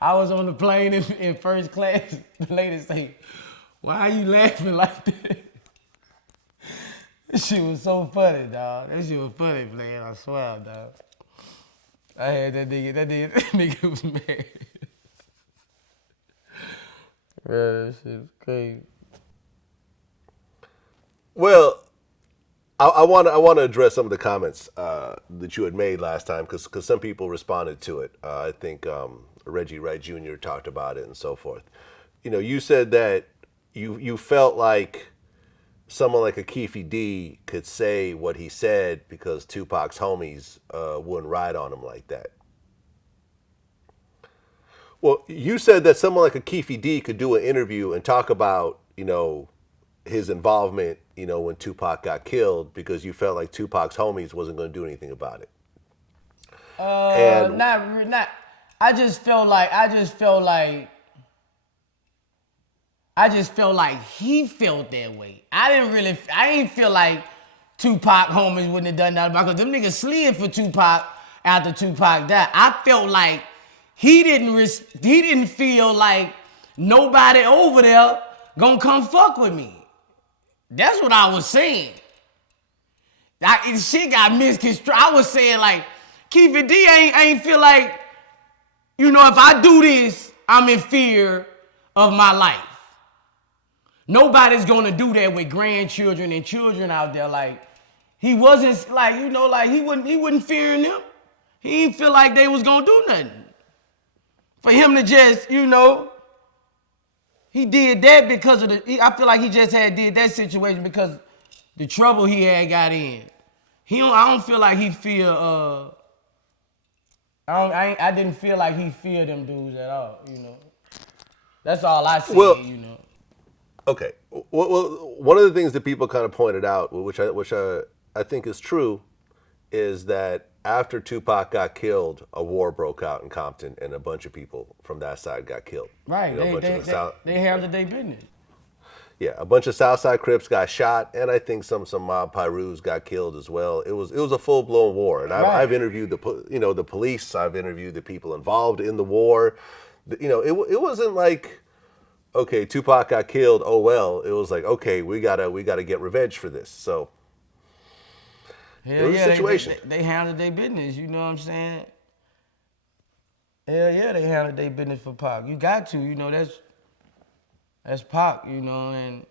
I was on the plane in first class. The lady say, "Why are you laughing like that?" That shit was so funny, dog. That shit was funny, man. I swear, dog. I had that nigga was mad. Bro, that shit was crazy. Well, I want to address some of the comments that you had made last time because some people responded to it. I think Reggie Wright Jr. talked about it and so forth. You know, you said that you felt like someone like a Keefe D could say what he said because Tupac's homies wouldn't ride on him like that. Well, you said that someone like a Keefe D could do an interview and talk about, you know, his involvement, you know, when Tupac got killed because you felt like Tupac's homies wasn't going to do anything about it. Not. I just felt like he felt that way. I didn't feel like Tupac homies wouldn't have done that because them niggas slid for Tupac after Tupac died. I felt like he didn't feel like nobody over there gonna come fuck with me. That's what I was saying. Shit got misconstrued. I was saying like, Keefe D ain't feel like, you know, if I do this, I'm in fear of my life. Nobody's gonna do that with grandchildren and children out there. Like, he wasn't like, you know, like he wasn't fearing them. He didn't feel like they was gonna do nothing. For him to just, you know, he did that because of I feel like he just did that situation because the trouble he had got in. I don't feel like he feel, I didn't feel like he feared them dudes at all, you know. That's all I see, you know. Okay. Well, one of the things that people kind of pointed out, which I think is true, is that after Tupac got killed, a war broke out in Compton, and a bunch of people from that side got killed. Right. You know, they handled their business. Yeah, a bunch of Southside Crips got shot, and I think some mob Pyrus got killed as well. It was a full blown war, and I've interviewed the police. I've interviewed the people involved in the war. You know, it wasn't like, okay, Tupac got killed. Oh well. It was like, okay, we gotta get revenge for this. So it was a situation. They handled their business. You know what I'm saying? Hell yeah, they handled their business for Pac. You got to. You know, That's Pac, you know, and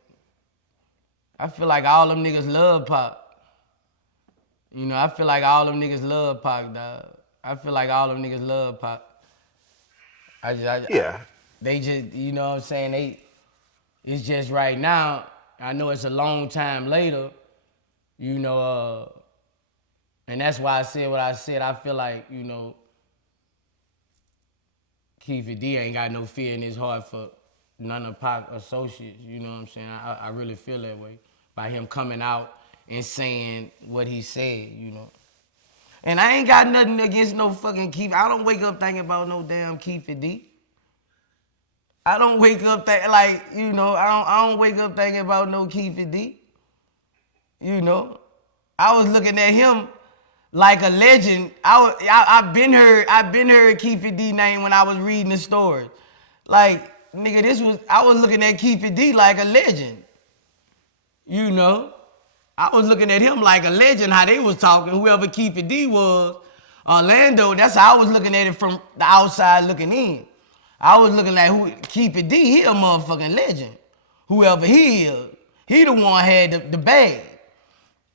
I feel like all them niggas love Pac. You know, I feel like all them niggas love Pac, dog. I feel like all them niggas love Pac. Yeah. They just, you know what I'm saying? It's just right now, I know it's a long time later, you know, and that's why I said what I said. I feel like, you know, Keith D ain't got no fear in his heart for none of Pac associates, you know what I'm saying? I really feel that way by him coming out and saying what he said, you know. And I ain't got nothing against no fucking Keith. I don't wake up thinking about no damn Keith D. I don't wake up like, you know, I don't wake up thinking about no Keith D. You know, I was looking at him like a legend. I've been heard Keith D name when I was reading the stories. Like, nigga, I was looking at Keith D like a legend. You know, I was looking at him like a legend, how they was talking, whoever Keith D was, Orlando, that's how I was looking at it from the outside looking in. I was looking like Keith D, he a motherfucking legend. Whoever he is, he the one had the bag,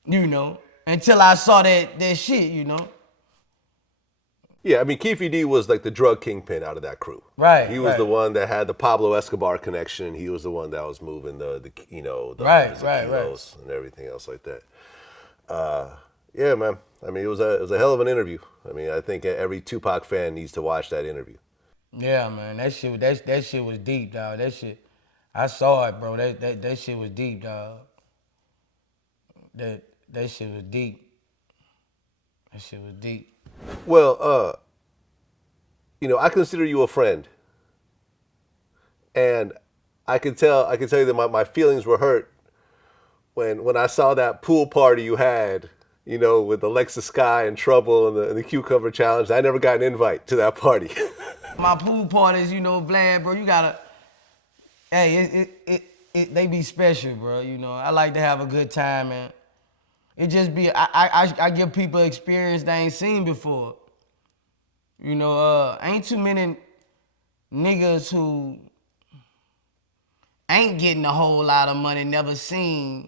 you know, until I saw that shit, you know. Yeah, I mean, Keefe D was like the drug kingpin out of that crew. Right. He was the one that had the Pablo Escobar connection. He was the one that was moving the you know, the Right, hundreds of right, kilos and everything else like that. Yeah, man. I mean, it was a hell of an interview. I mean, I think every Tupac fan needs to watch that interview. Yeah, man, that shit was deep, dog. That shit, I saw it, bro. That shit was deep, dog. That shit was deep. That shit was deep. Well, you know, I consider you a friend, and I can tell you that my feelings were hurt when I saw that pool party you had, you know, with Alexa Sky and Trouble and the Cucumber Challenge. I never got an invite to that party. My pool parties, you know, Vlad, bro, you gotta, hey, they be special, bro. You know, I like to have a good time, man. It just be, I give people experience they ain't seen before. You know, ain't too many niggas who ain't getting a whole lot of money, never seen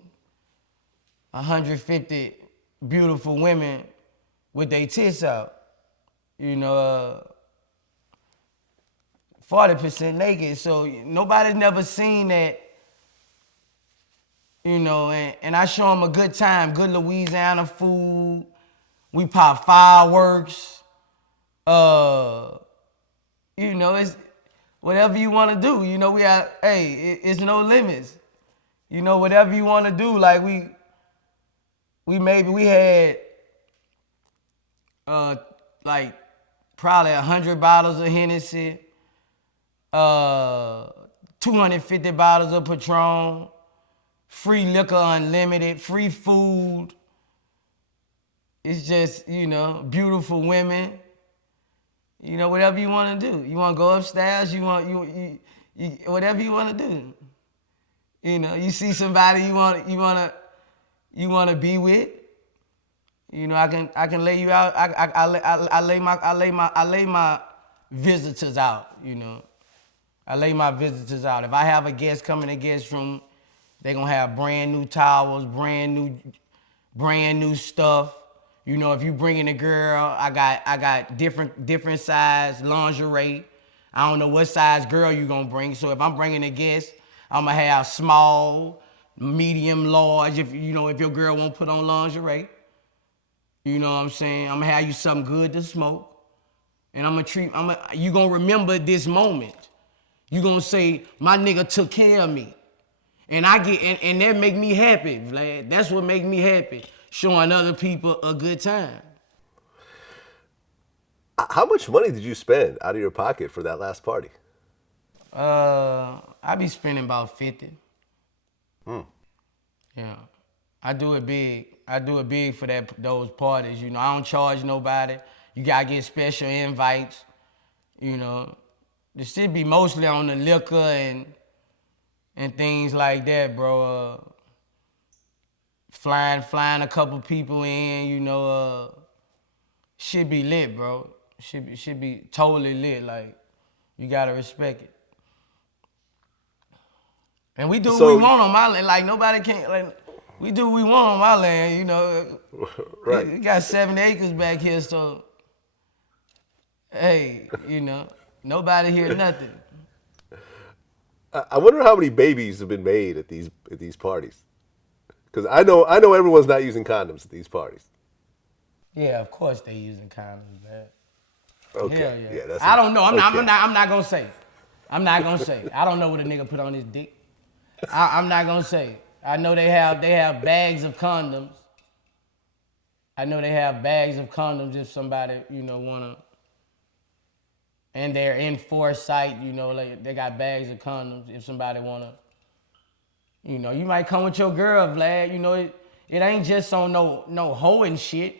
150 beautiful women with their tits out. You know, 40% naked. So nobody's never seen that, you know, and I show them a good time, good Louisiana food. We pop fireworks. You know, it's whatever you want to do. You know, it's no limits. You know, whatever you want to do. Like we had like probably 100 bottles of Hennessy, 250 bottles of Patron, free liquor unlimited, free food. It's just, you know, beautiful women. You know, whatever you want to do. You want to go upstairs, you whatever you want to do. You know, you see somebody you want to be with. You know, I can lay you out. I lay my visitors out, you know. I lay my visitors out. If I have a guest come in the guest room, they gonna have brand new towels, brand new stuff. You know, if you bring in a girl, I got different size lingerie. I don't know what size girl you gonna bring. So if I'm bringing a guest, I'm gonna have small, medium, large. If your girl won't put on lingerie, you know what I'm saying? I'm gonna have you something good to smoke, and you gonna remember this moment. You gonna say, my nigga took care of me. And and that make me happy, Vlad. That's what make me happy. Showing other people a good time. How much money did you spend out of your pocket for that last party? I be spending about 50. Yeah. I do it big. I do it big for those parties. You know, I don't charge nobody. You gotta get special invites. You know, the shit be mostly on the liquor and things like that, bro. Flying a couple people in, you know, shit be lit, bro. Should be totally lit. Like, you gotta respect it. And we do what So- we want on my land. Like nobody can't. Like we do what we want on my land. You know. Right. We got 70 acres back here, so hey, you know, nobody hear nothing. I wonder how many babies have been made at these parties. Because I know everyone's not using condoms at these parties. Yeah, of course they using condoms, man. Okay. Hell yeah. That's I don't know. I'm okay. not gonna say. I'm not gonna say. I don't know what a nigga put on his dick. I'm not gonna say. I know they have bags of condoms. I know they have bags of condoms if somebody, you know, wanna. And they're in foresight, you know, like they got bags of condoms if somebody wanna. You know, you might come with your girl, Vlad. You know, it ain't just on no hoeing shit.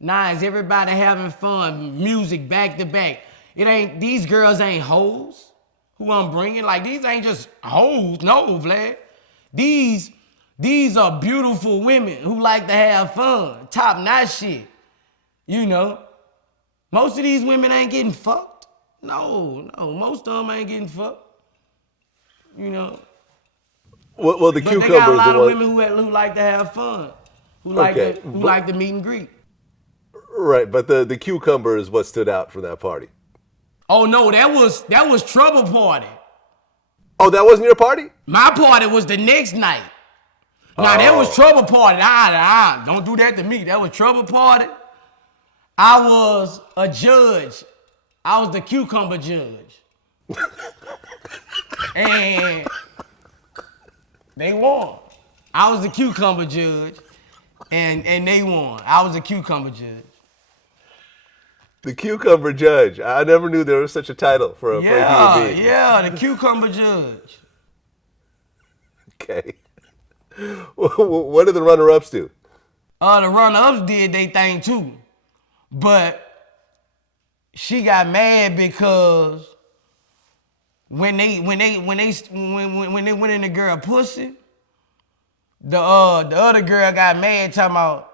Nah, it's everybody having fun, music back to back. It ain't, these girls ain't hoes who I'm bringing. Like, these ain't just hoes, no, Vlad. These are beautiful women who like to have fun, top-notch shit. You know, most of these women ain't getting fucked. No, most of them ain't getting fucked. You know. Well, the But cucumber they got a is lot the of one. women who like to have fun, who like to meet and greet. Right, but the cucumber is what stood out from that party. Oh no, that was trouble party. Oh, that wasn't your party? My party was the next night. Now that was trouble party. Don't do that to me. That was trouble party. I was a judge. I was the cucumber judge. And they won. I was the cucumber judge, and they won. I was the cucumber judge. The cucumber judge. I never knew there was such a title for a human being. Yeah, the cucumber judge. Okay. What did the runner-ups do? The runner-ups did they thing too, but she got mad because when they went in the girl pussy, the other girl got mad talking about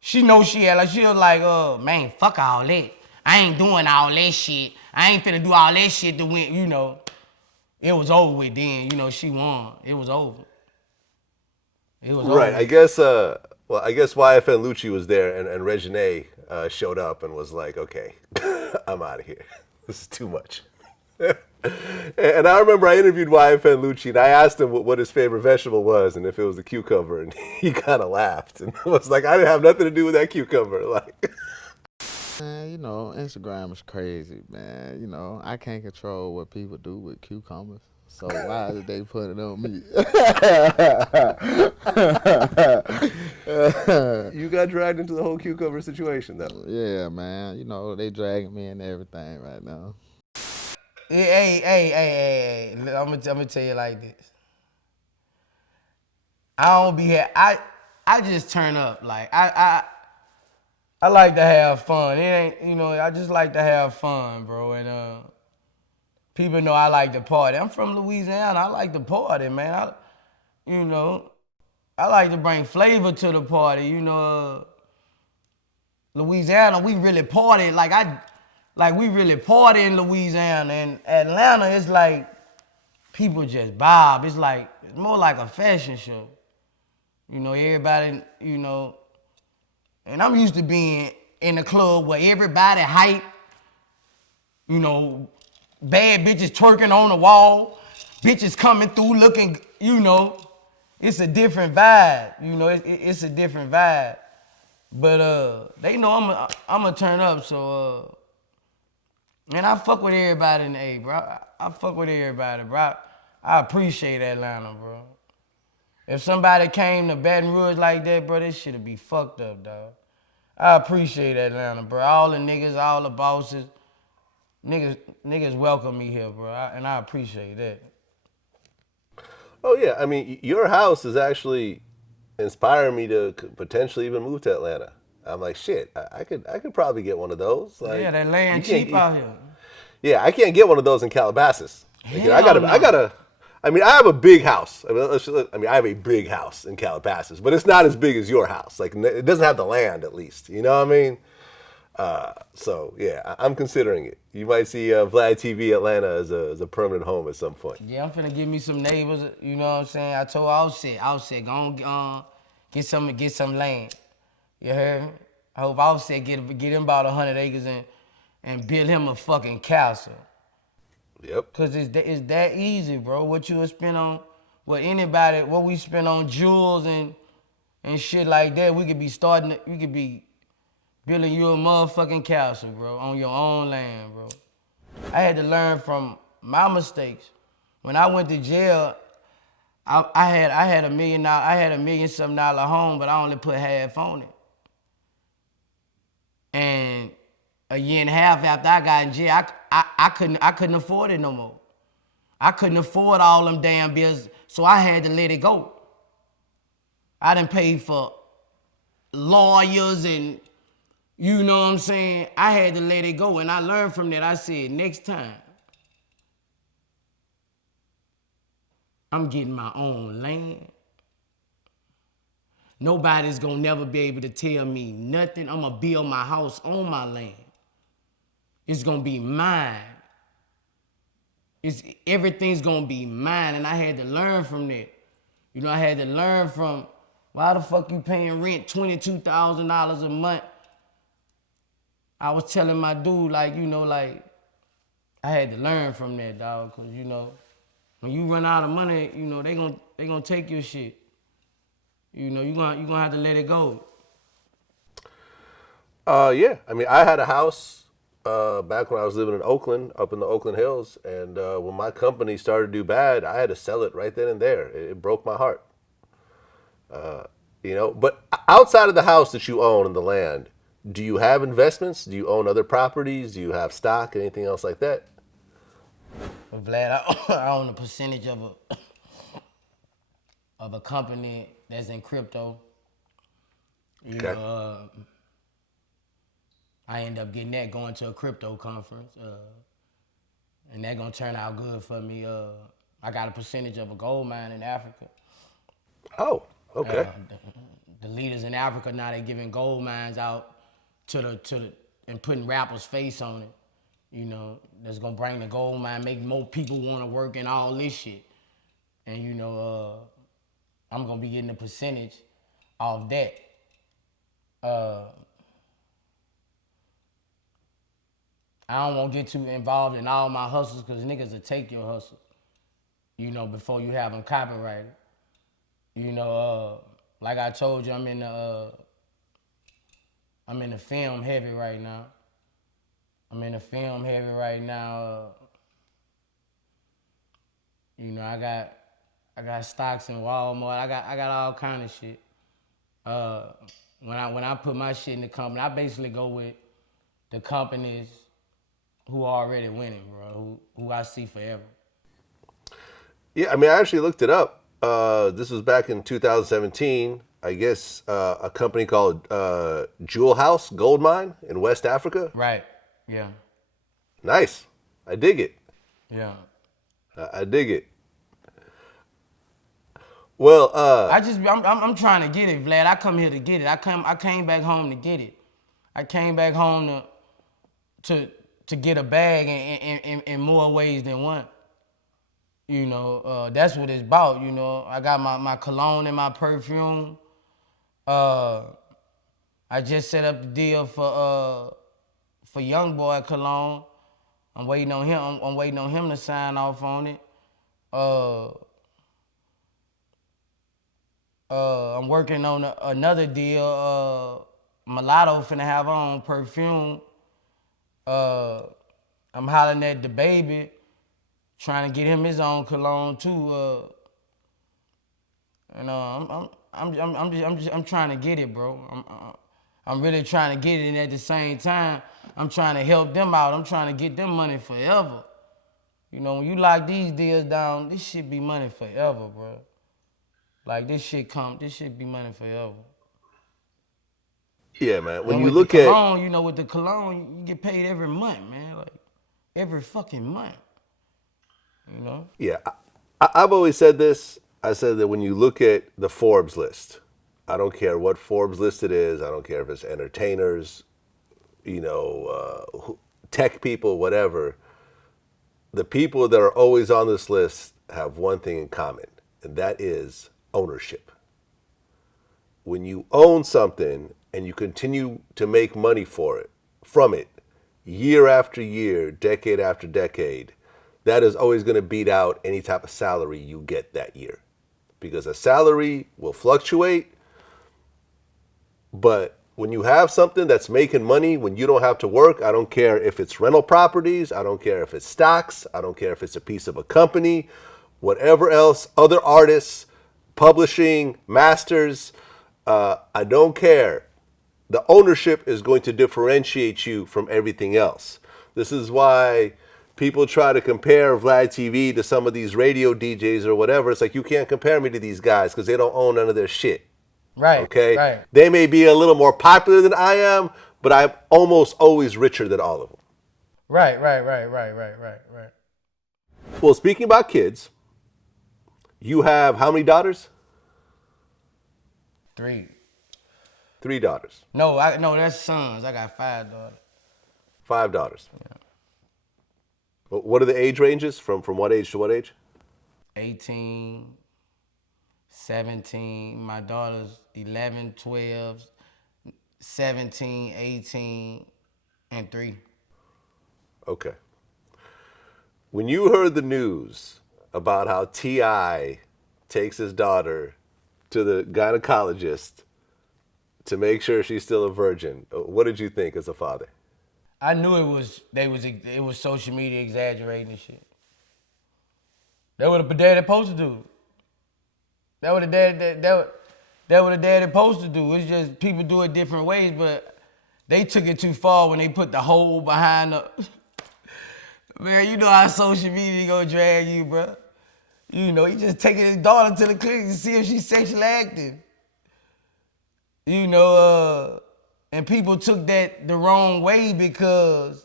she know she had like she was like man, fuck all that. I ain't doing all that shit. I ain't finna do all that shit to win. You know, it was over with then. You know, she won. It was over. It was Right. over. I guess YFN Lucci was there and Regine showed up and was like, okay, I'm out of here. This is too much. And I remember I interviewed YFN Lucci and I asked him what his favorite vegetable was and if it was a cucumber, and he kind of laughed and was like, I didn't have nothing to do with that cucumber. Like, Man, you know, Instagram is crazy, man. You know, I can't control what people do with cucumbers. So why did they put it on me? you got dragged into the whole cucumber situation, though. Yeah, man. You know, they dragging me into everything right now. Hey. I'm gonna tell you like this. I don't be here. I just turn up. Like I like to have fun. It ain't, you know, I just like to have fun, bro. And people know I like to party. I'm from Louisiana. I like to party, man. I like to bring flavor to the party. You know, Louisiana, we really party. We really party in Louisiana. And Atlanta, it's like people just bob. It's more like a fashion show. You know, everybody, you know, and I'm used to being in the club where everybody hype, you know, bad bitches twerking on the wall, bitches coming through looking, you know, it's a different vibe. You know, it's a different vibe. But they know I'm gonna turn up, so and I fuck with everybody in the A, bro. I fuck with everybody, bro. I appreciate Atlanta, bro. If somebody came to Baton Rouge like that, bro, this shit'd be fucked up, dog. I appreciate Atlanta, bro. All the niggas, all the bosses, niggas welcome me here, bro, and I appreciate that. Oh, yeah. I mean, your house is actually inspiring me to potentially even move to Atlanta. I'm like, shit, I could probably get one of those. Like, Yeah, they land cheap out here. Yeah, I can't get one of those in Calabasas. Hell I mean, I have a big house. I have a big house in Calabasas, but it's not as big as your house. Like, it doesn't have the land, at least. You know what I mean? So yeah, I'm considering it. You might see VladTV Atlanta as a permanent home at some point. Yeah, I'm finna give me some neighbors. You know what I'm saying? I told Offset, go on, get some land. You heard me? I hope Offset get him about 100 acres and build him a fucking castle. Yep. Cause it's that easy, bro. What you would spend on, what we spend on jewels and shit like that, we could be building you a motherfucking castle, bro, on your own land, bro. I had to learn from my mistakes. When I went to jail, I had $1 million, I had $1 million something dollar home, but I only put half on it. And a year and a half after I got in jail, I couldn't afford it no more. I couldn't afford all them damn bills, so I had to let it go. I done paid for lawyers and, you know what I'm saying? I had to let it go, and I learned from that. I said, next time, I'm getting my own land. Nobody's gonna never be able to tell me nothing. I'm gonna build my house on my land. It's gonna be mine. Everything's gonna be mine, and I had to learn from that. You know, I had to learn from, why the fuck you paying rent $22,000 a month? I was telling my dude, like, you know, like, I had to learn from that, dog, cause you know, when you run out of money, you know, they gonna take your shit. You know, you gonna have to let it go. Yeah. I mean, I had a house back when I was living in Oakland, up in the Oakland Hills, and when my company started to do bad, I had to sell it right then and there. It broke my heart. You know, but outside of the house that you own and the land, do you have investments? Do you own other properties? Do you have stock? Anything else like that? But Vlad, I own a percentage of a company that's in crypto. You Okay. know, I end up getting that, going to a crypto conference, and that gonna turn out good for me. I got a percentage of a gold mine in Africa. Oh, okay. The leaders in Africa now, they giving gold mines out to the and putting rappers' face on it. You know, that's gonna bring the gold mine, make more people want to work and all this shit. And you know, I'm gonna be getting a percentage of that. I don't want to get too involved in all my hustles, because niggas will take your hustle, you know, before you have them copyrighted. You know, like I told you, I'm in the film heavy right now. You know, I got stocks in Walmart. I got all kind of shit. When I put my shit in the company, I basically go with the companies who are already winning, bro. Who I see forever. Yeah, I mean, I actually looked it up. This was back in 2017. I guess a company called Jewel House Gold Mine in West Africa. Right. Yeah. Nice. I dig it. Yeah. I dig it. Well, I'm trying to get it, Vlad. I come here to get it. I came back home to get it. I came back home to get a bag in more ways than one. You know, that's what it's about. You know, I got my cologne and my perfume. I just set up the deal for Young Boy cologne. I'm waiting on him. I'm waiting on him to sign off on it. I'm working on another deal. Mulatto finna have her own perfume. I'm hollering at the baby, trying to get him his own cologne too. I'm trying to get it, bro. I'm really trying to get it, and at the same time, I'm trying to help them out. I'm trying to get them money forever. You know, when you lock these deals down, this shit be money forever, bro. Like this shit be money forever. yeah, man. When And you with look the at cologne, you know, with the cologne, you get paid every month, man. Like every fucking month. You know? Yeah, I've always said this. I said that when you look at the Forbes list, I don't care what Forbes list it is. I don't care if it's entertainers, tech people, whatever. The people that are always on this list have one thing in common, and that is ownership. When you own something and you continue to make money from it, year after year, decade after decade, that is always going to beat out any type of salary you get that year. Because a salary will fluctuate, but when you have something that's making money, when you don't have to work, I don't care if it's rental properties, I don't care if it's stocks, I don't care if it's a piece of a company, whatever else, other artists, publishing, masters, I don't care. The ownership is going to differentiate you from everything else. This is why people try to compare VladTV to some of these radio DJs or whatever. It's like, you can't compare me to these guys because they don't own none of their shit. Right. Okay? Right. They may be a little more popular than I am, but I'm almost always richer than all of them. Right. Well, speaking about kids, you have how many daughters? 3. 3 daughters. No, that's sons. I got 5 daughters. 5 daughters. Yeah. What are the age ranges? From what age to what age? 18, 17. My daughters 11, 12, 17, 18, and 3. Okay. When you heard the news about how T.I. takes his daughter to the gynecologist to make sure she's still a virgin, what did you think as a father? I knew it was social media exaggerating and shit. That what a dad supposed to do. That what a dad supposed to do. It's just people do it different ways, but they took it too far when they put the hole behind the. Man, you know how social media gonna drag you, bro. You know, he just taking his daughter to the clinic to see if she's sexually active. You know, and people took that the wrong way because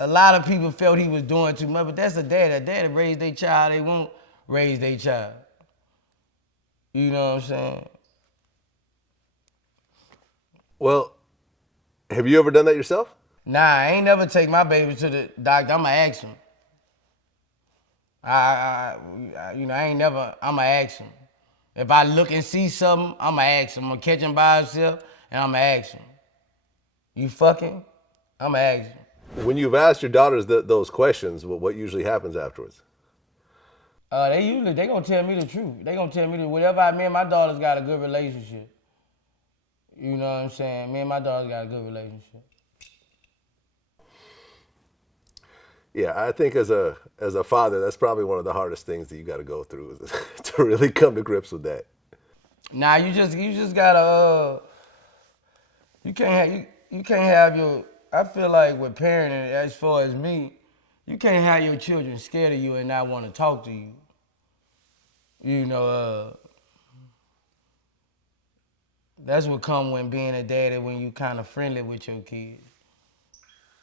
a lot of people felt he was doing too much, but that's a dad. A dad raised their child, they won't raise their child. You know what I'm saying? Well, have you ever done that yourself? Nah, I ain't never take my baby to the doctor. I'ma ask him. I'ma ask him. If I look and see something, I'ma ask him. I'm gonna catch him by himself, and I'ma ask him. You fucking? I'ma ask him. When you've asked your daughters those questions, what usually happens afterwards? They gonna tell me the truth. They gonna tell me that whatever me and my daughters got a good relationship. You know what I'm saying? Me and my daughters got a good relationship. Yeah, I think as a father, that's probably one of the hardest things that you got to go through is to really come to grips with that. Nah, you just gotta you can't have your. I feel like with parenting, as far as me, you can't have your children scared of you and not want to talk to you. You know, that's what come when being a daddy when you kind of friendly with your kids.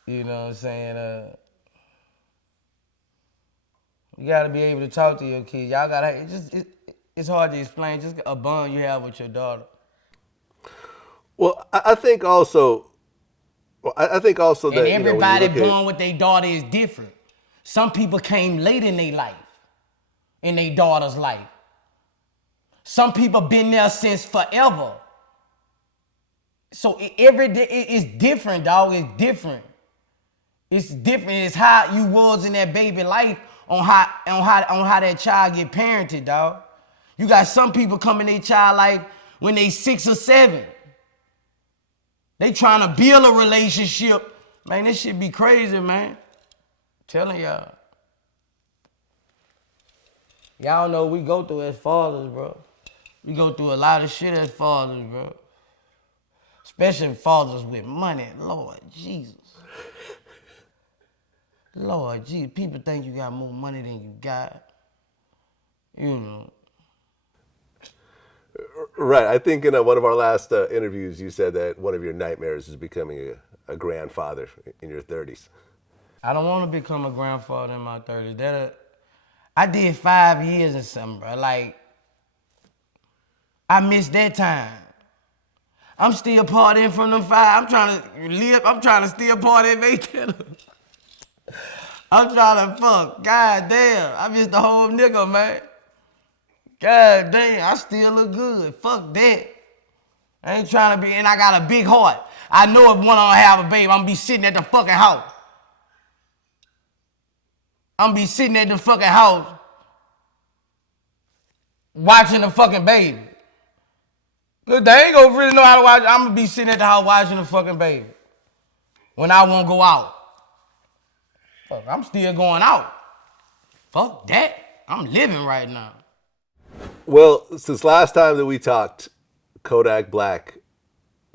You know what I'm saying? You gotta be able to talk to your kids. Y'all gotta. It's hard to explain. Just a bond you have with your daughter. Well, I think also. I think also that everybody born with their daughter is different. Some people came late in their life, in their daughter's life. Some people been there since forever. So every day it's different, dog. It's different. It's different. It's how you was in that baby life on how that child get parented, dog. You got some people come in their child life when they 6 or 7. They trying to build a relationship. Man, this shit be crazy, man. Telling y'all. Y'all know we go through as fathers, bro. We go through a lot of shit as fathers, bro. Especially fathers with money. Lord Jesus. Lord Jesus. People think you got more money than you got. You know. Right. I think in one of our last interviews, you said that one of your nightmares is becoming a grandfather in your 30s. I don't want to become a grandfather in my 30s. I did 5 years and something, bro. Like, I missed that time. I'm still partying from them five. I'm trying to live. I'm trying to still party at Maytiller. I'm trying to fuck. God damn. I miss the whole nigga, man. God damn. I still look good. Fuck that. I ain't trying to be, and I got a big heart. I know if one of them have a baby, I'm gonna be sitting at the fucking house. I'm gonna be sitting at the fucking house watching the fucking baby. Cause they ain't gonna really know how to watch. I'm gonna be sitting at the house watching the fucking baby. When I won't go out. Fuck, I'm still going out. Fuck that. I'm living right now. Well, since last time that we talked, Kodak Black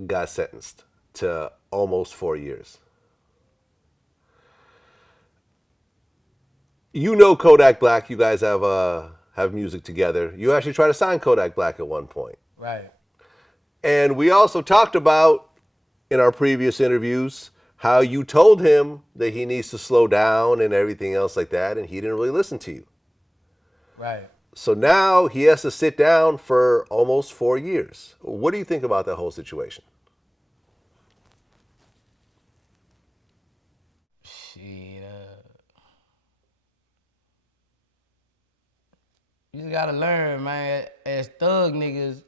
got sentenced to almost 4 years. You know Kodak Black. You guys have music together. You actually tried to sign Kodak Black at one point. Right. And we also talked about, in our previous interviews, how you told him that he needs to slow down and everything else like that, and he didn't really listen to you. Right. So now he has to sit down for almost 4 years. What do you think about that whole situation? Shit, you just gotta learn, man. As thug niggas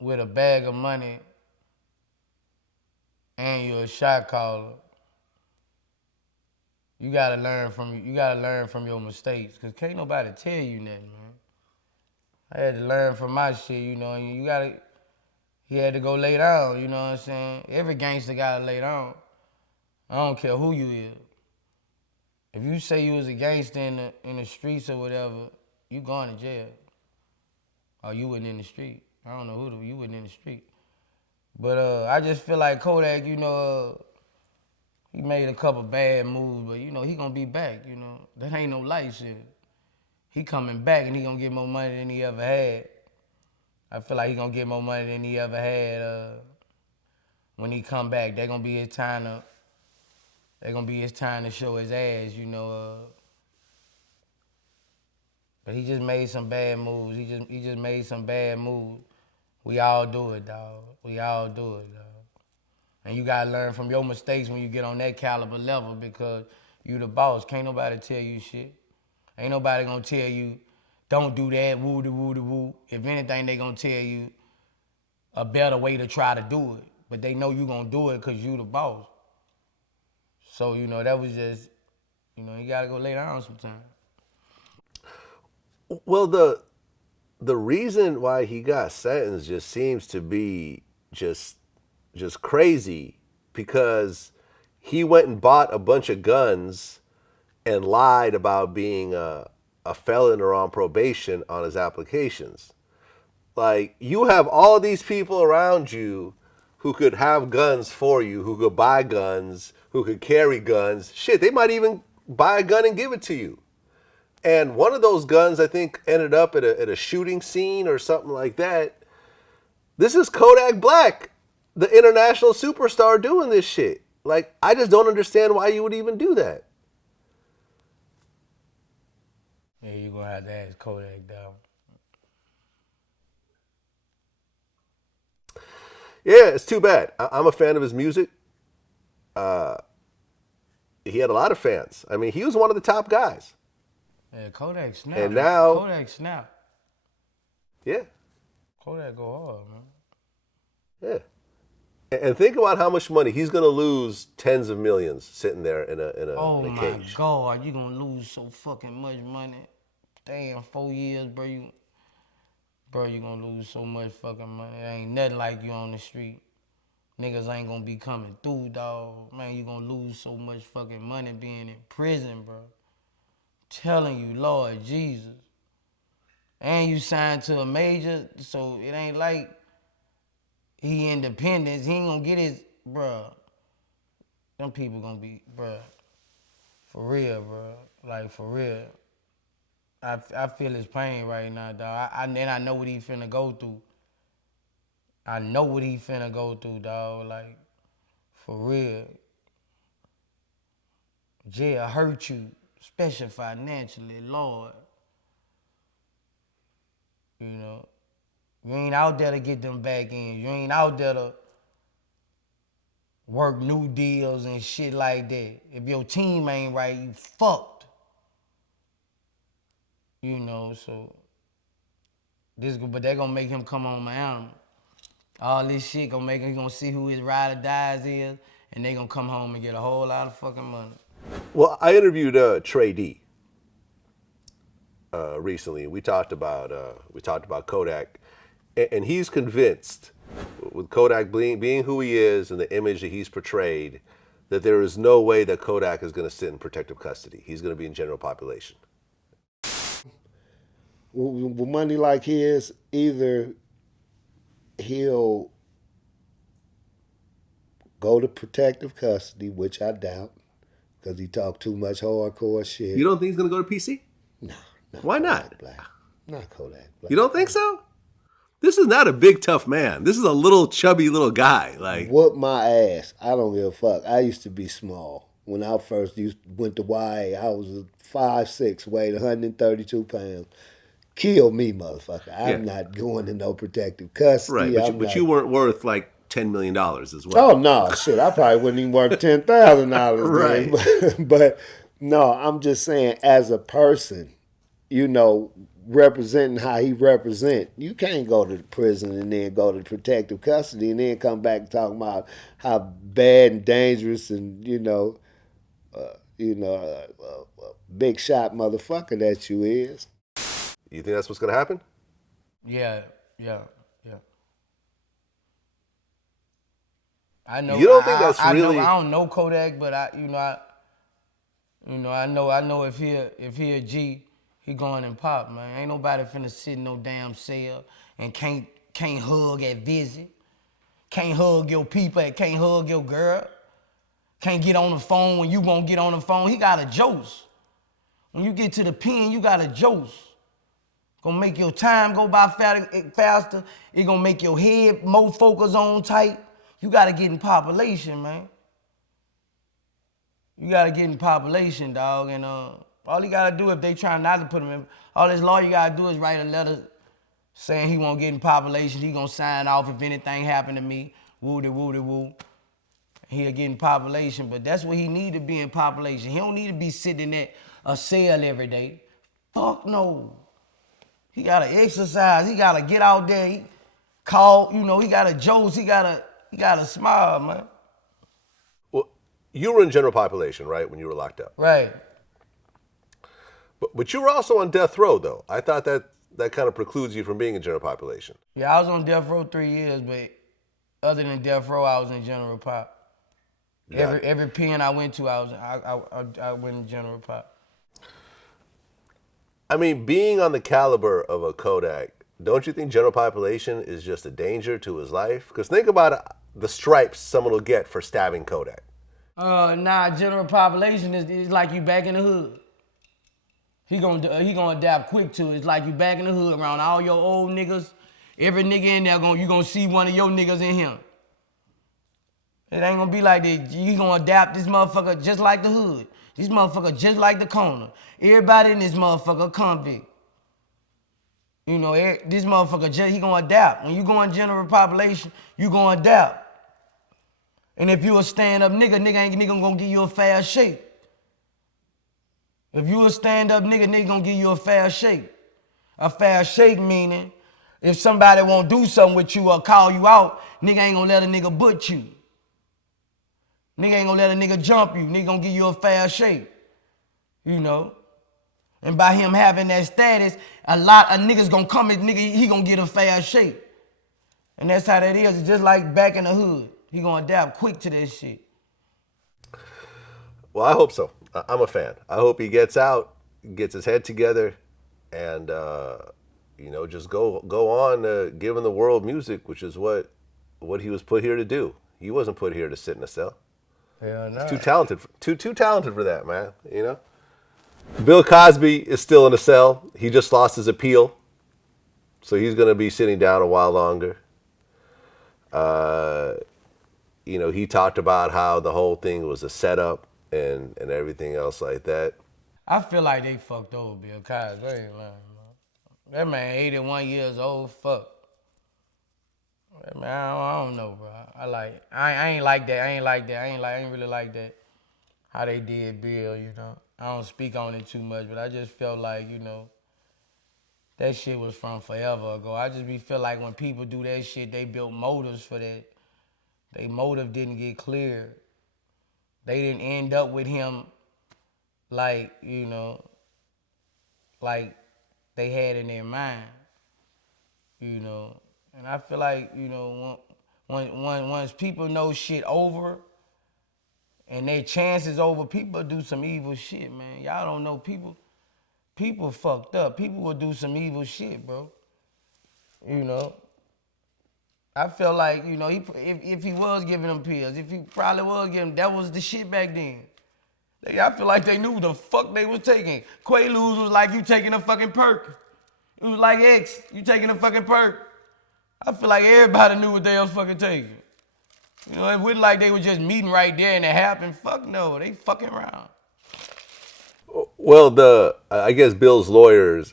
with a bag of money and you're a shot caller, you gotta learn from your mistakes, cause can't nobody tell you nothing, man. I had to learn from my shit, you know. He had to go lay down, you know what I'm saying? Every gangster gotta lay down. I don't care who you is. If you say you was a gangster in the streets or whatever, you going to jail. Or you wasn't in the street. I don't know you wasn't in the street. But I just feel like Kodak, you know, he made a couple bad moves, but you know, he gonna be back, you know. That ain't no light shit. He coming back and he gonna get more money than he ever had. I feel like he gonna get more money than he ever had. When he come back, they gonna be his time to show his ass, you know. But he just made some bad moves. He just made some bad moves. We all do it, dog. We all do it, dog. And you gotta learn from your mistakes when you get on that caliber level, because you the boss. Can't nobody tell you shit. Ain't nobody gonna tell you, don't do that, woo de woo de woo. If anything, they gonna tell you a better way to try to do it. But they know you gonna do it because you the boss. So, you know, that was just, you know, you gotta go lay down sometime. Well, the reason why he got sentenced just seems to be just crazy, because he went and bought a bunch of guns and lied about being a felon or on probation on his applications. Like, you have all these people around you who could have guns for you, who could buy guns, who could carry guns. Shit, they might even buy a gun and give it to you. And one of those guns, I think, ended up at a shooting scene or something like that. This is Kodak Black, the international superstar, doing this shit. Like, I just don't understand why you would even do that. Yeah, you're gonna have to ask Kodak, though. Yeah, it's too bad. I'm a fan of his music. He had a lot of fans. I mean, he was one of the top guys. Yeah, Kodak snap. And now, Kodak snap. Yeah. Kodak go hard, man. Yeah. And think about how much money he's gonna lose. Tens of millions sitting there in a Oh in a my cage. God, you gonna lose so fucking much money. Damn, 4 years, bro. You gonna lose so much fucking money. It ain't nothing like you on the street. Niggas ain't gonna be coming through, dog. Man, you gonna lose so much fucking money being in prison, bro. Telling you, Lord Jesus. And you signed to a major, so it ain't like he independent. He ain't gonna get his, bruh. Them people gonna be, bruh. For real, bruh. Like, for real. I feel his pain right now, dog. And I know what he finna go through. I know what he finna go through, dog. Like, for real. Jail hurt you, especially financially, Lord. You know, You ain't out there to get them back ends. You ain't out there to work new deals and shit like that. If your team ain't right, you fucked. You know, so but they gonna make him come on my album. All this shit gonna make him, he gonna see who his ride or dies is, and they gonna come home and get a whole lot of fucking money. Well, I interviewed Trey D recently. We talked about Kodak, and he's convinced, with Kodak being who he is and the image that he's portrayed, that there is no way that Kodak is going to sit in protective custody. He's going to be in general population. With money like his, either he'll go to protective custody, which I doubt, because he talked too much hardcore shit. You don't think he's going to go to PC? No. Why Kodak not? Black. Not Kodak Black. You don't think so? This is not a big, tough man. This is a little, chubby little guy. Like, Whoop my ass. I don't give a fuck. I used to be small. When I first went to YA, I was 5'6", weighed 132 pounds. Kill me, motherfucker. I'm not going to no protective custody. right, but you weren't worth like $10 million as well. Oh, no, shit. I probably wouldn't even worth $10,000. Right. But no, I'm just saying, as a person, you know, representing how he represent, you can't go to the prison and then go to protective custody and then come back and talk about how bad and dangerous and, big shot motherfucker that you is. You think that's what's going to happen? Yeah. I know. You don't think that's really? I don't know Kodak, but I know if he a G, he going and pop, man. Ain't nobody finna sit in no damn cell and can't hug at visit, can't hug your people, can't hug your girl, can't get on the phone when you won't get on the phone. He got a jose. When you get to the pen, you got a jose. Gonna make your time go by faster. It gonna make your head more focused on tight. You gotta get in population, man. You gotta get in population, dog. And all you gotta do, if they try not to put him in, all this lawyer gotta do is write a letter saying he won't get in population. He gonna sign off if anything happened to me. Woo-de-woo-de-woo. He'll get in population, but that's what he need to be in population. He don't need to be sitting at a cell every day. Fuck no. He gotta exercise. He gotta get out there. He gotta jose. He gotta smile, man. Well, you were in general population, right, when you were locked up? Right. But you were also on death row, though. I thought that kind of precludes you from being in general population. Yeah, I was on death row 3 years, but other than death row, I was in general pop. Yeah. Every pen I went to, I went in general pop. I mean, being on the caliber of a Kodak, don't you think general population is just a danger to his life? Because think about the stripes someone will get for stabbing Kodak. General population is like you back in the hood. He gonna adapt quick to it. It's like you back in the hood around all your old niggas. Every nigga in there you gonna see one of your niggas in him. It ain't gonna be like that. You gonna adapt this motherfucker just like the hood. This motherfucker just like the corner. Everybody in this motherfucker a convict. You know, this motherfucker, he gonna adapt. When you go in general population, you gonna adapt. And if you a stand-up nigga ain't gonna give you a fair shake. If you a stand-up nigga gonna give you a fair shake. A fair shake meaning, if somebody won't do something with you or call you out, nigga ain't gonna let a nigga butt you. Nigga ain't gonna let a nigga jump you. Nigga gonna give you a fair shake. You know? And by him having that status, a lot of niggas gonna come and he gonna get a fair shake. And that's how that is. It's just like back in the hood. He gonna adapt quick to this shit. Well, I hope so. I'm a fan. I hope he gets out, gets his head together, and just go on giving the world music, which is what he was put here to do. He wasn't put here to sit in a cell. Hell no. He's too talented. Too talented for that, man. You know. Bill Cosby is still in a cell. He just lost his appeal, so he's gonna be sitting down a while longer. He talked about how the whole thing was a setup and everything else like that. I feel like they fucked over Bill Cosby. I ain't lying, man. That man 81 years old, fuck. Man, I don't know, bro. I ain't like that. I ain't really like that. How they did Bill, you know. I don't speak on it too much, but I just felt like, you know, that shit was from forever ago. I just feel like when people do that shit, they built motives for that. They motive didn't get clear. They didn't end up with him like, you know, like they had in their mind, you know. And I feel like, you know, once people know shit over and their chances over, people do some evil shit, man. Y'all don't know people fucked up. People will do some evil shit, bro. You know. I feel like, you know, if he was giving them pills, if he probably was giving, that was the shit back then. I feel like they knew the fuck they was taking. Quaaludes was like you taking a fucking perk. It was like X, you taking a fucking perk. I feel like everybody knew what they was fucking taking. You know, it wasn't like they were just meeting right there and it happened. Fuck no, they fucking around. Well, I guess Bill's lawyers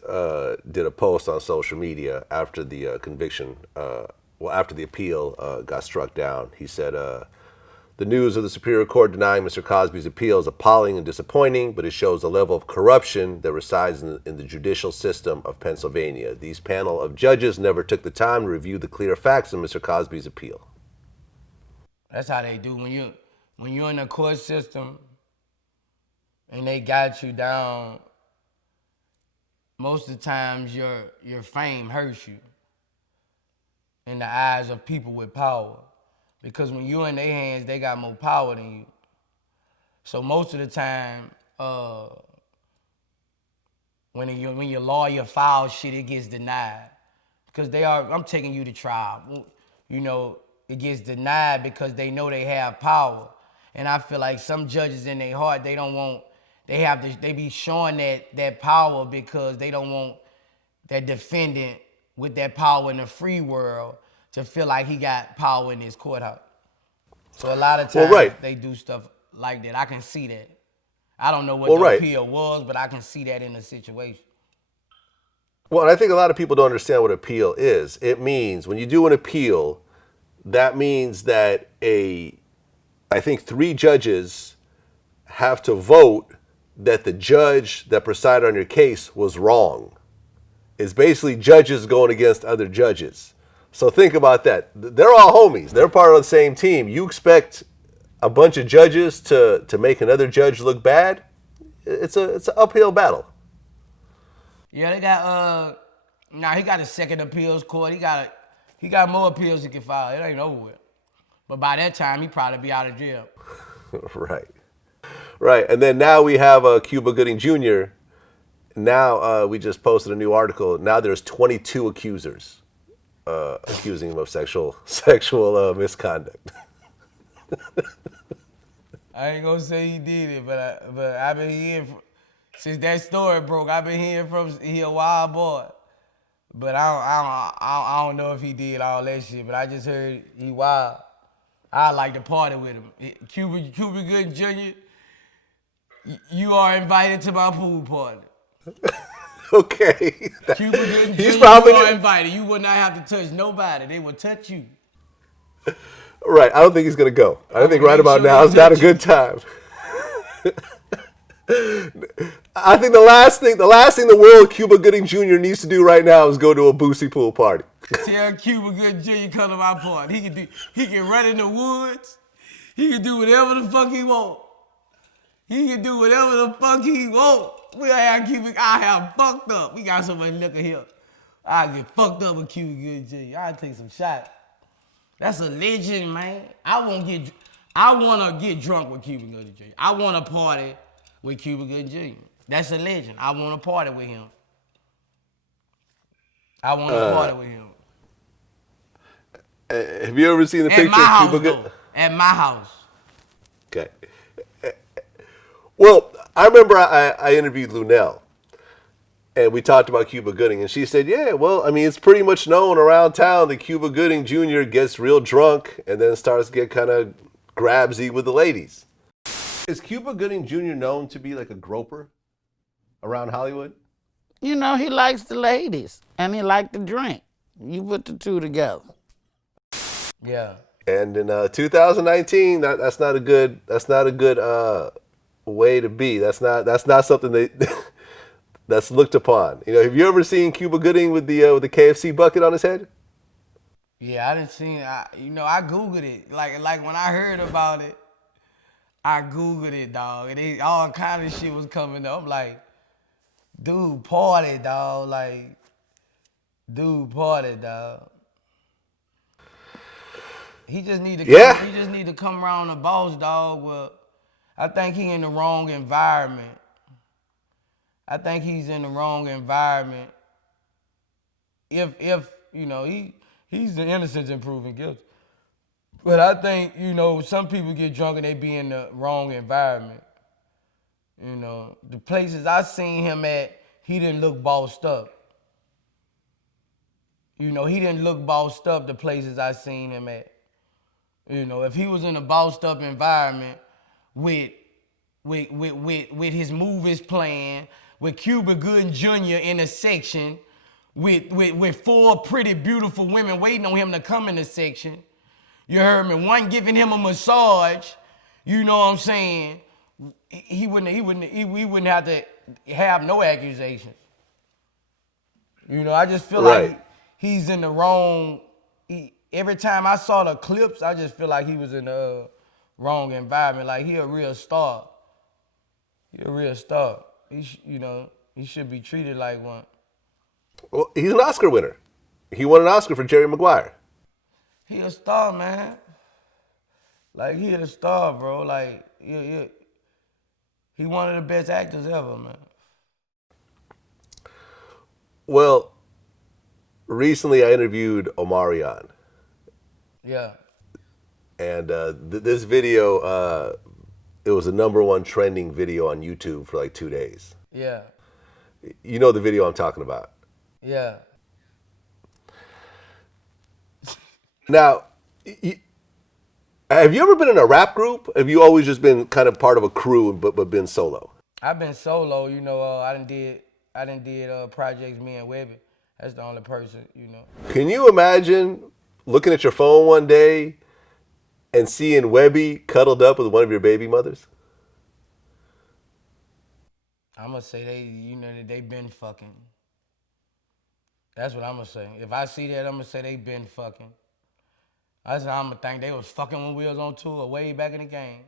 did a post on social media after the conviction, after the appeal got struck down. He said, the news of the Superior Court denying Mr. Cosby's appeal is appalling and disappointing, but it shows the level of corruption that resides in the judicial system of Pennsylvania. These panel of judges never took the time to review the clear facts of Mr. Cosby's appeal. That's how they do when you're in the court system and they got you down. Most of the times your fame hurts you in the eyes of people with power. Because when you're in their hands, they got more power than you. So most of the time, when your lawyer files shit, it gets denied. Because I'm taking you to trial. You know, it gets denied because they know they have power. And I feel like some judges in their heart, they be showing that power because they don't want that defendant with that power in the free world to feel like he got power in his courthouse. So a lot of times they do stuff like that. I can see that. I don't know what the appeal was, but I can see that in the situation. Well, and I think a lot of people don't understand what appeal is. It means when you do an appeal, that means that I think 3 judges have to vote that the judge that presided on your case was wrong. It's basically judges going against other judges. So think about that. They're all homies. They're part of the same team. You expect a bunch of judges to make another judge look bad? It's an uphill battle. Yeah, they got he got a second appeals court. He got more appeals he can file. It ain't over with. But by that time, he probably be out of jail. Right. And then now we have Cuba Gooding Jr. Now we just posted a new article. Now there's 22 accusers accusing him of sexual misconduct. I ain't gonna say he did it, but I've been hearing since that story broke. I've been hearing he a wild boy, but I don't know if he did all that shit. But I just heard he wild. I like to party with him. Cuba Gooding Jr. You are invited to my pool party. Okay. Cuba Gooding Jr. You are invited. You would not have to touch nobody. They would touch you. Right. I don't think he's going to go. I think right about now is not a good time. I think the last thing the world Cuba Gooding Jr. needs to do right now is go to a Boosie pool party. Tell Cuba Gooding Jr. come to my party. He can run in the woods. He can do whatever the fuck he want. He can do whatever the fuck he want. I have fucked up. We got so much liquor here. I get fucked up with Cuba Gooding Jr. I'll take some shots. That's a legend, man. I want to get drunk with Cuba Gooding Jr. I want to party with Cuba Gooding Jr. That's a legend. I want to party with him. Have you ever seen the picture of Cuba Gooding? At my house. Okay. Well, I remember I interviewed Lunel, and we talked about Cuba Gooding, and she said, yeah, well, I mean, it's pretty much known around town that Cuba Gooding Jr. gets real drunk and then starts to get kind of grabsy with the ladies. Is Cuba Gooding Jr. known to be like a groper around Hollywood? You know, he likes the ladies, and he likes to drink. You put the two together. Yeah. And in 2019, that's not a good way to be. That's not something that that's looked upon. You know, have you ever seen Cuba Gooding with the KFC bucket on his head? Yeah, I didn't see. I googled it. Like when I heard about it, I googled it, dog, and all kind of shit was coming up. I'm like, dude, party, dog. Like, dude, party, dog. He just need to come. Yeah, He just need to come around the boss, dog. Well, I think he in the wrong environment. I think he's in the wrong environment. If he's the innocence in proven guilty. But I think, some people get drunk and they be in the wrong environment. The places I seen him at, he didn't look bossed up. He didn't look bossed up the places I seen him at. If he was in a bossed up environment with his movies playing, with Cuba Gooding Jr. in a section, with four pretty beautiful women waiting on him to come in the section. You heard me? One giving him a massage. You know what I'm saying? He wouldn't have to have no accusations. I just feel right. like he's in the wrong. Every time I saw the clips, I just feel like he was in the wrong environment. Like he a real star. He a real star. He should be treated like one. Well, he's an Oscar winner. He won an Oscar for Jerry Maguire. He a star, man. Like he a star, bro. Like he one of the best actors ever, man. Well, recently I interviewed Omarion, Yeah. and this video, it was the #1 trending video on YouTube for like 2 days. Yeah. You know the video I'm talking about. Yeah. Now, have you ever been in a rap group? Have you always just been kind of part of a crew but been solo? I've been solo, I done did projects, me and Webbie. That's the only person, Can you imagine looking at your phone one day and seeing Webbie cuddled up with one of your baby mothers? I'm gonna say they been fucking. That's what I'm gonna say. If I see that, I'm gonna say they been fucking. That's how I'm gonna think they was fucking when we was on tour way back in the game.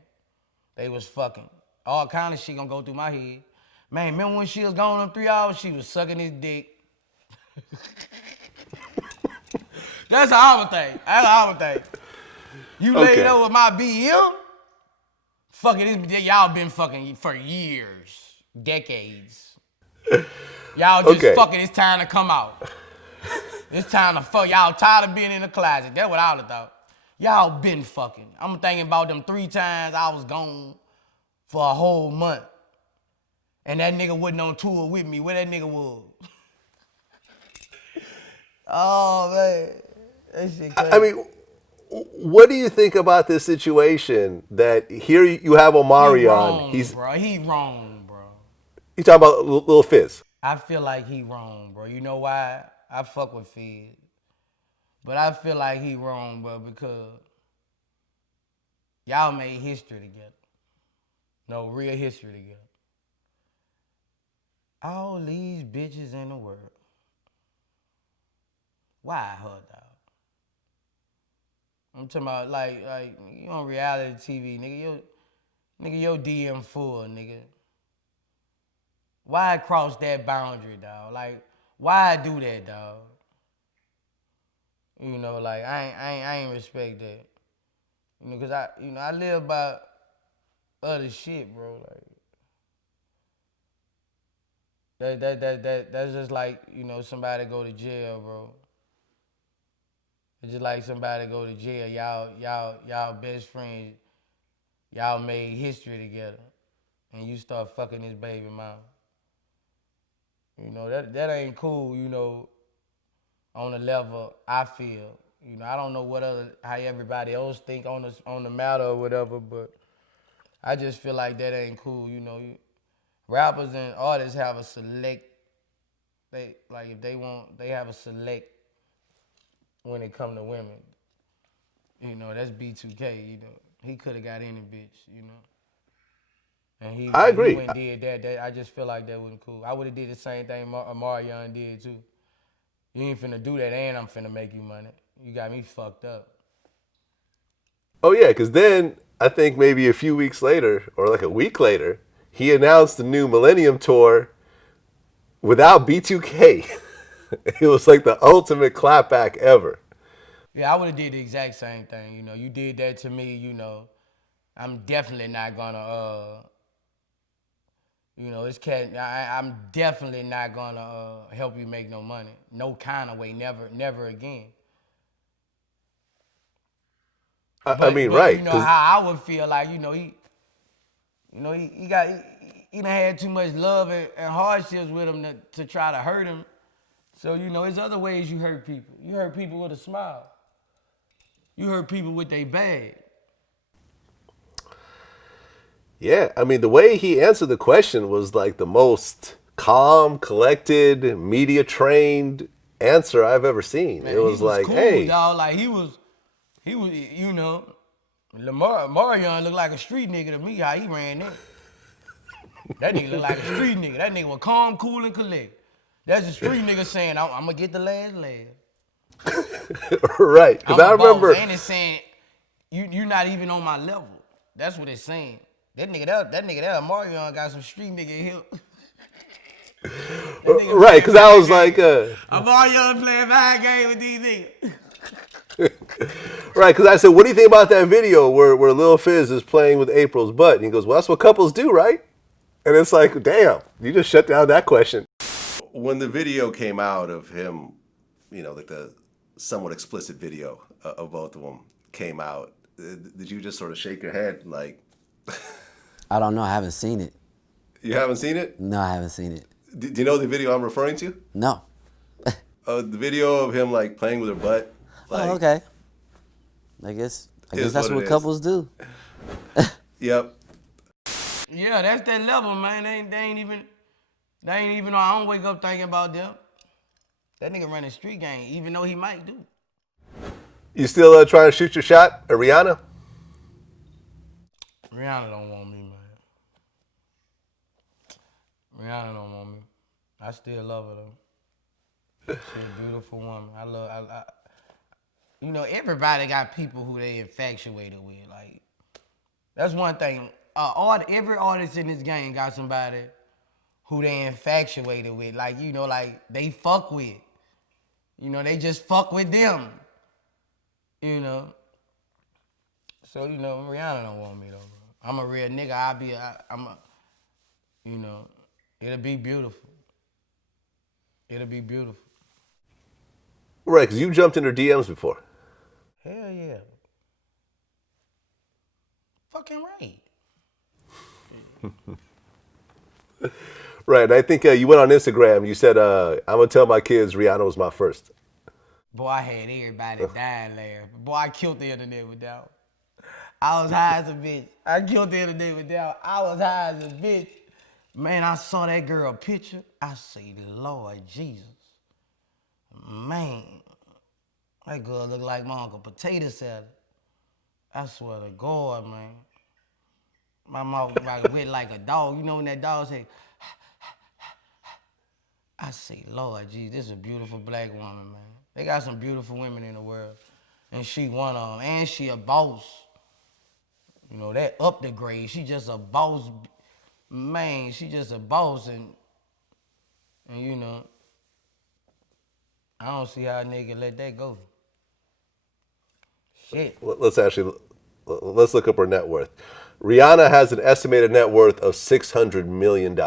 They was fucking. All kind of shit gonna go through my head. Man, remember when she was gone on 3 hours? She was sucking his dick. That's how I'm gonna think. You laid Okay. up with my BM? Fucking this, y'all been fucking for years, decades. Y'all just Okay. fucking, it's time to come out. It's time to fuck. Y'all tired of being in the closet. That's what I would've thought. Y'all been fucking. I'm thinking about them 3 times I was gone for a whole month. And that nigga wasn't on tour with me. Where that nigga was? Oh, man. That shit crazy. I mean, what do you think about this situation that here you have Omarion? He wrong, bro. You talking about Lil Fizz? I feel like he wrong, bro. You know why? I fuck with Fizz. But I feel like he wrong, bro, because y'all made history together. No, real history together. All these bitches in the world. Why her, dog? I'm talking about like you on reality TV, nigga, your DM full, nigga. Why cross that boundary, dog? Like, why do that, dog? Like I ain't respect that. Cause I live by other shit, bro. Like that's just like, somebody go to jail, bro. It's just like somebody go to jail. Y'all best friends. Y'all made history together, and you start fucking his baby mama. That ain't cool. On the level I feel. I don't know how everybody else think on the matter or whatever, but I just feel like that ain't cool. Rappers and artists have a select. If they want, they have a select when it come to women. You know, that's B2K, you know. He could have got any bitch, you know. And he agree. went and did that. I just feel like that wasn't cool. I would have did the same thing Omarion did too. You ain't finna do that and I'm finna make you money. You got me fucked up. Oh yeah, because then I think maybe a few weeks later, or like a week later, he announced the new Millennium Tour without B2K. It was like the ultimate clapback ever. Yeah, I would have did the exact same thing. You know, you did that to me, you know. I'm definitely not gonna, you know, I'm definitely not gonna help you make no money. No kind of way, never again. I mean, but right? you know 'Cause how I would feel like, he done had too much love and hardships with him to try to hurt him. So, you know, there's other ways you hurt people. You hurt people with a smile. You hurt people with their bag. yeah, I mean, the way he answered the question was like the most calm, collected, media trained answer I've ever seen. Man, It was he was like, cool, hey, dog. Like he was, you know, Omarion looked like a street nigga to me. How he ran that. That nigga looked like a street nigga. That nigga was calm, cool, and collect. That's a street nigga saying, I'm gonna get the last laugh. right? Because I'm I a boss. remember. And it's saying, you're not even on my level. That's what it's saying. That nigga there, Omarion got some street nigga in here. Right, because I was like, Omarion playing bad game with these niggas. right, because I said, what do you think about that video where Lil Fizz is playing with April's butt? And he goes, well, that's what couples do, right? And it's like, damn, you just shut down that question. When the video came out of him, you know, like the somewhat explicit video of both of them came out, did you just sort of shake your head like? I don't know. I haven't seen it. You haven't seen it? No, I haven't seen it. Do you know the video I'm referring to? No. The video of him like playing with her butt. Like, Oh, okay. I guess Is that's what it what is. couples do. Yep. Yeah, that's that level, man. They ain't even I don't wake up thinking about them. That nigga running street game, even though he might do. You still trying to shoot your shot at Rihanna? Rihanna don't want me, man. Rihanna don't want me. I still love her though. She's a beautiful woman. You know, everybody got people who they infatuated with. Like, that's one thing. Every artist in this game got somebody who they infatuated with. Like, you know, like they fuck with. You know, they just fuck with them. You know. So, you know, Rihanna don't want me though, bro. I'm a real nigga. You know, it'll be beautiful. It'll be beautiful. Right, because you jumped in her DMs before. Hell yeah. Fucking right. Right, I think you went on Instagram. You said, I'm going to tell my kids Rihanna was my first. Boy, I had everybody dying laughing. Boy, I killed the internet with that one. I was high as a bitch. I killed the internet with that one. I was high as a bitch. Man, I saw that girl picture. I say, Lord Jesus. Man, that girl look like my Uncle Potato Salad. I swear to God, man. My mouth wet like a dog. You know when that dog say, I say, Lord Jesus, this is a beautiful black woman, man. They got some beautiful women in the world. And she one of them. And she a boss. You know, that up the grade. She just a boss. Man, she just a boss. And you know, I don't see how a nigga let that go. Shit. Let's look up her net worth. Rihanna has an estimated net worth of $600 million.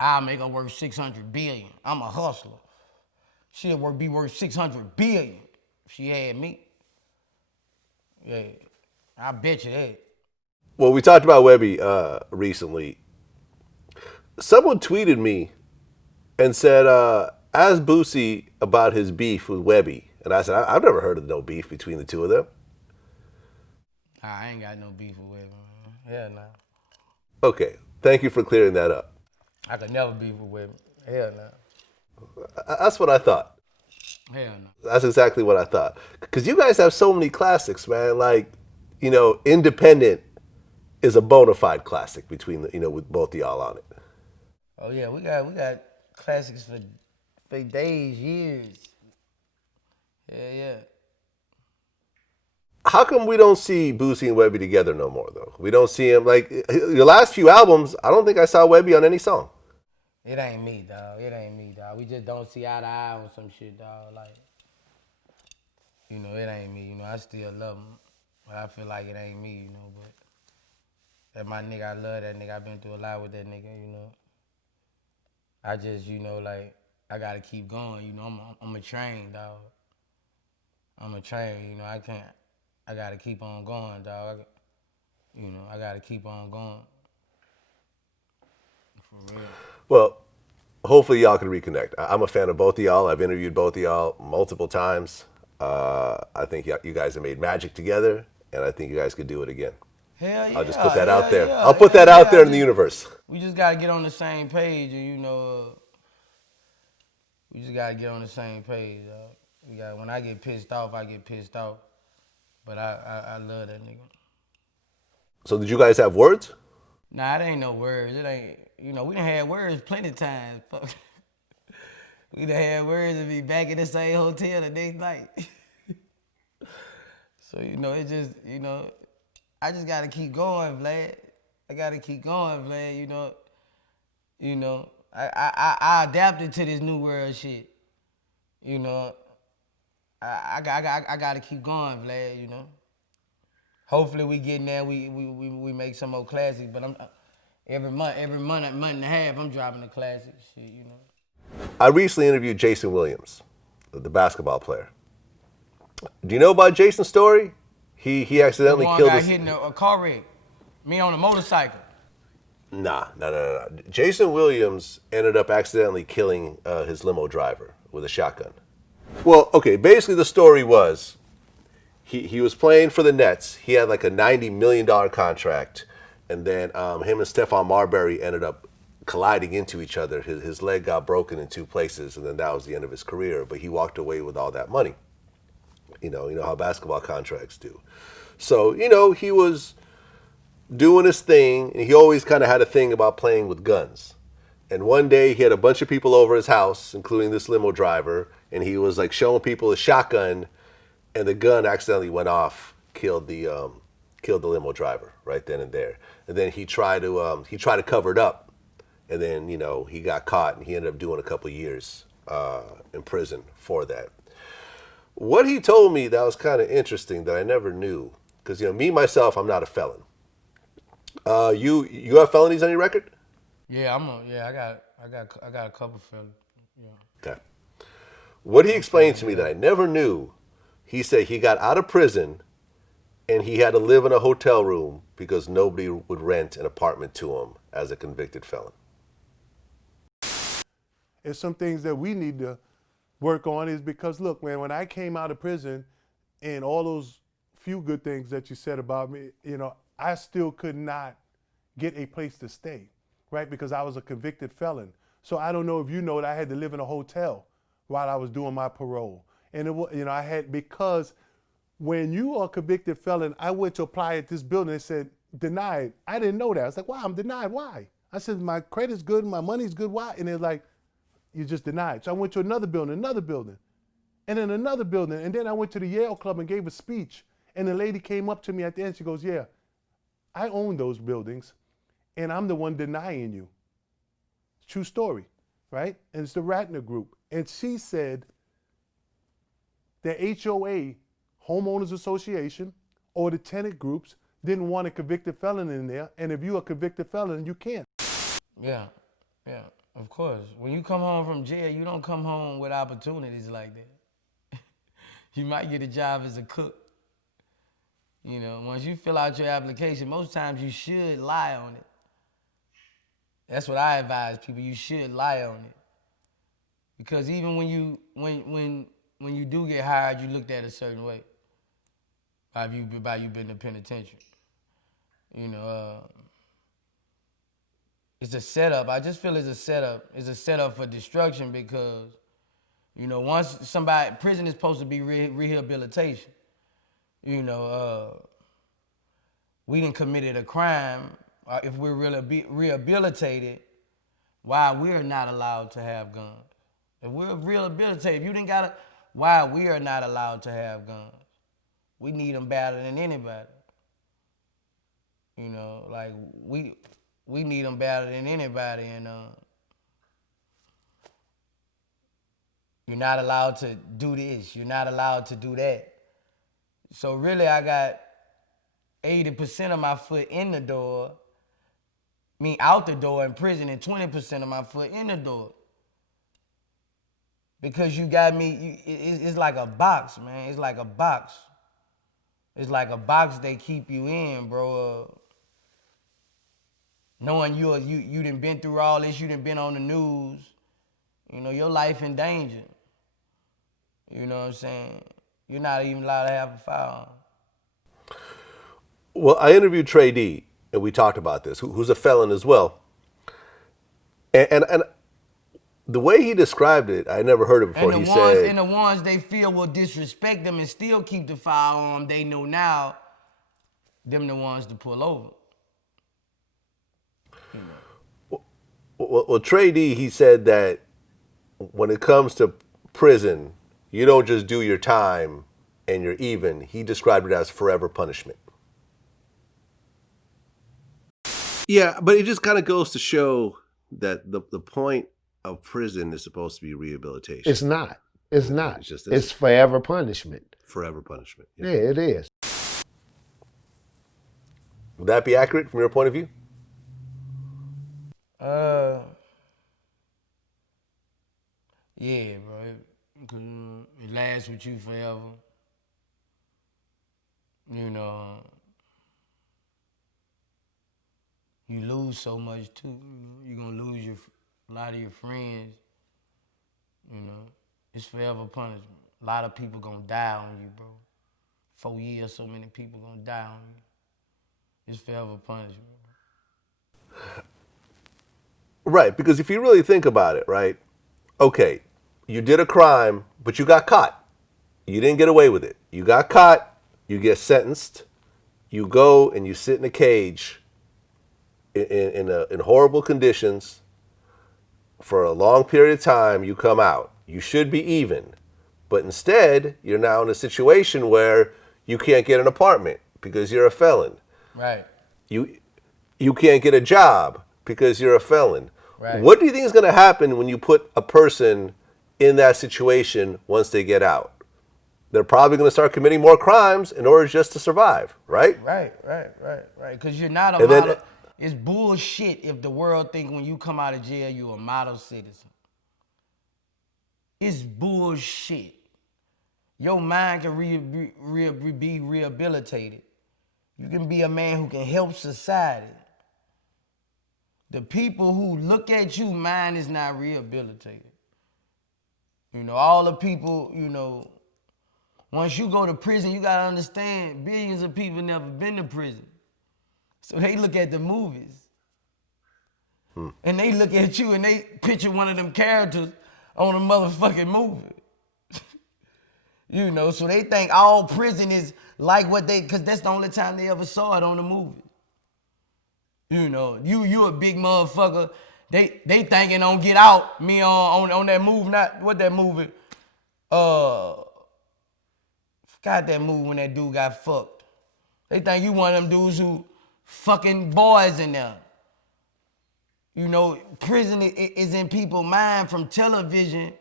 I'll make her worth 600 billion. I'm a hustler. She'll be worth 600 billion if she had me. Yeah, I bet you that. Well, we talked about Webbie recently. Someone tweeted me and said, ask Boosie about his beef with Webbie. And I said, I've never heard of no beef between the two of them. I ain't got no beef with Webbie, man. Hell no. Okay, thank you for clearing that up. I could never beef with Webbie. Hell no. That's what I thought. Hell no. That's exactly what I thought. Because you guys have so many classics, man. Like, Independent is a bona fide classic between with both of y'all on it. Oh yeah, we got classics for days, years. Yeah. How come we don't see Boosie and Webbie together no more though? We don't see him like your last few albums. I don't think I saw Webbie on any song. It ain't me, dog. It ain't me, dog. We just don't see eye to eye on some shit, dog. Like, it ain't me. I still love him, but I feel like it ain't me, But that my nigga, I love that nigga. I've been through a lot with that nigga, I just, like, I gotta keep going, I'm a train, dog. I'm a train, I gotta keep on going, dog. I gotta keep on going. For real. Well, hopefully y'all can reconnect. I'm a fan of both of y'all. I've interviewed both of y'all multiple times. I think you guys have made magic together, and I think you guys could do it again. Hell yeah. I'll just put that out there. Yeah, I'll put that out there in the universe. We just gotta get on the same page, and we just gotta get on the same page. When I get pissed off, I get pissed off. But I love that nigga. So did you guys have words? Nah, it ain't no words. It ain't. We done had words plenty of times. Fuck. We done had words and be back in the same hotel the next night. So it just I just gotta keep going, Vlad. I gotta keep going, Vlad. I adapted to this new world shit. I gotta keep going, Vlad. Hopefully we get in there. We make some more classics. But I'm every month and a half, I'm dropping a classic shit. I recently interviewed Jason Williams, the basketball player. Do you know about Jason's story? He accidentally killed got hit in a car wreck. Me on a motorcycle. Nah. Jason Williams ended up accidentally killing his limo driver with a shotgun. Well, okay, basically the story was he was playing for the Nets. He had like a $90 million contract, and then him and Stephon Marbury ended up colliding into each other. His leg got broken in two places, and then that was the end of his career. But he walked away with all that money. You know how basketball contracts do. So, he was doing his thing, and he always kind of had a thing about playing with guns. And one day he had a bunch of people over his house, including this limo driver, and he was like showing people a shotgun, and the gun accidentally went off, killed the limo driver right then and there. And then he tried to cover it up, and then he got caught, and he ended up doing a couple of years in prison for that. What he told me that was kind of interesting that I never knew, because me myself, I'm not a felon. You have felonies on your record? Yeah, I got a couple felonies. Yeah. Okay. What he explained to me that I never knew, he said he got out of prison and he had to live in a hotel room because nobody would rent an apartment to him as a convicted felon. It's some things that we need to work on is because, look, man, when I came out of prison and all those few good things that you said about me, I still could not get a place to stay, right? Because I was a convicted felon. So I don't know if you know that I had to live in a hotel while I was doing my parole. And I had, because when you are a convicted felon, I went to apply at this building and said, denied. I didn't know that. I was like, wow, I'm denied. Why? I said, my credit's good, my money's good. Why? And they're like, you just denied. So I went to another building, and then another building. And then I went to the Yale Club and gave a speech. And the lady came up to me at the end. She goes, yeah, I own those buildings, and I'm the one denying you. True story, right? And it's the Ratner Group. And she said the HOA, Homeowners Association, or the tenant groups didn't want a convicted felon in there. And if you're a convicted felon, you can't. Yeah, of course. When you come home from jail, you don't come home with opportunities like that. You might get a job as a cook. Once you fill out your application, most times you should lie on it. That's what I advise people. You should lie on it. Because even when you do get hired, you looked at a certain way. By you been in the penitentiary. It's a setup. I just feel it's a setup. It's a setup for destruction because You know, prison is supposed to be rehabilitation. You know, we done committed a crime. If we're really rehabilitated, why we're not allowed to have guns? If we're rehabilitated, if you didn't got why we are not allowed to have guns? We need them better than anybody. You know, like we need them better than anybody, and you're not allowed to do this. You're not allowed to do that. So really, I got 80% of my foot in the door, out the door in prison, and 20% of my foot in the door. Because you got me, it's like a box, man. It's like a box. It's like a box they keep you in, bro. Knowing you done been through all this, you done been on the news, you know, your life in danger. You know what I'm saying? You're not even allowed to have a firearm. Well, I interviewed Trey D, and we talked about this, who's a felon as well. And the way he described it, I never heard it before. And the ones they feel will disrespect them and still keep the firearm, they know now, them the ones to pull over. You know. Well, Trey D, he said that when it comes to prison, you don't just do your time and you're even. He described it as forever punishment. Yeah, but it just kind of goes to show that the point of prison is supposed to be rehabilitation. It's not. It's not. It's forever punishment. Forever punishment. Yeah, it is. Would that be accurate from your point of view? Yeah, bro. It lasts with you forever. You know, you lose so much too. You're gonna lose a lot of your friends. You know, it's forever punishment. A lot of people gonna die on you, bro. 4 years, so many people gonna die on you. It's forever punishment. Right, because if you really think about it, right? Okay, you did a crime, but you got caught. You didn't get away with it. You got caught, you get sentenced, you go and you sit in a cage in horrible conditions for a long period of time, you come out. You should be even. But instead, you're now in a situation where you can't get an apartment because you're a felon. Right. You can't get a job because you're a felon. Right. What do you think is going to happen when you put a person in that situation once they get out? They're probably going to start committing more crimes in order just to survive, right? Right. Because you're not a model. It's bullshit if the world think when you come out of jail you're a model citizen. It's bullshit. Your mind can be rehabilitated. You can be a man who can help society. The people who look at you, mind is not rehabilitated. You know, all the people, you know, once you go to prison, you gotta understand, billions of people never been to prison. So they look at the movies. And they look at you and they picture one of them characters on a motherfucking movie. You know, so they think all prison is like what because that's the only time they ever saw it on the movie. You know, you a big motherfucker. They thinking on Get Out, me on that movie, not what that movie. Forgot that movie when that dude got fucked. They think you one of them dudes who fucking boys in there. You know, prison is in people's mind from television,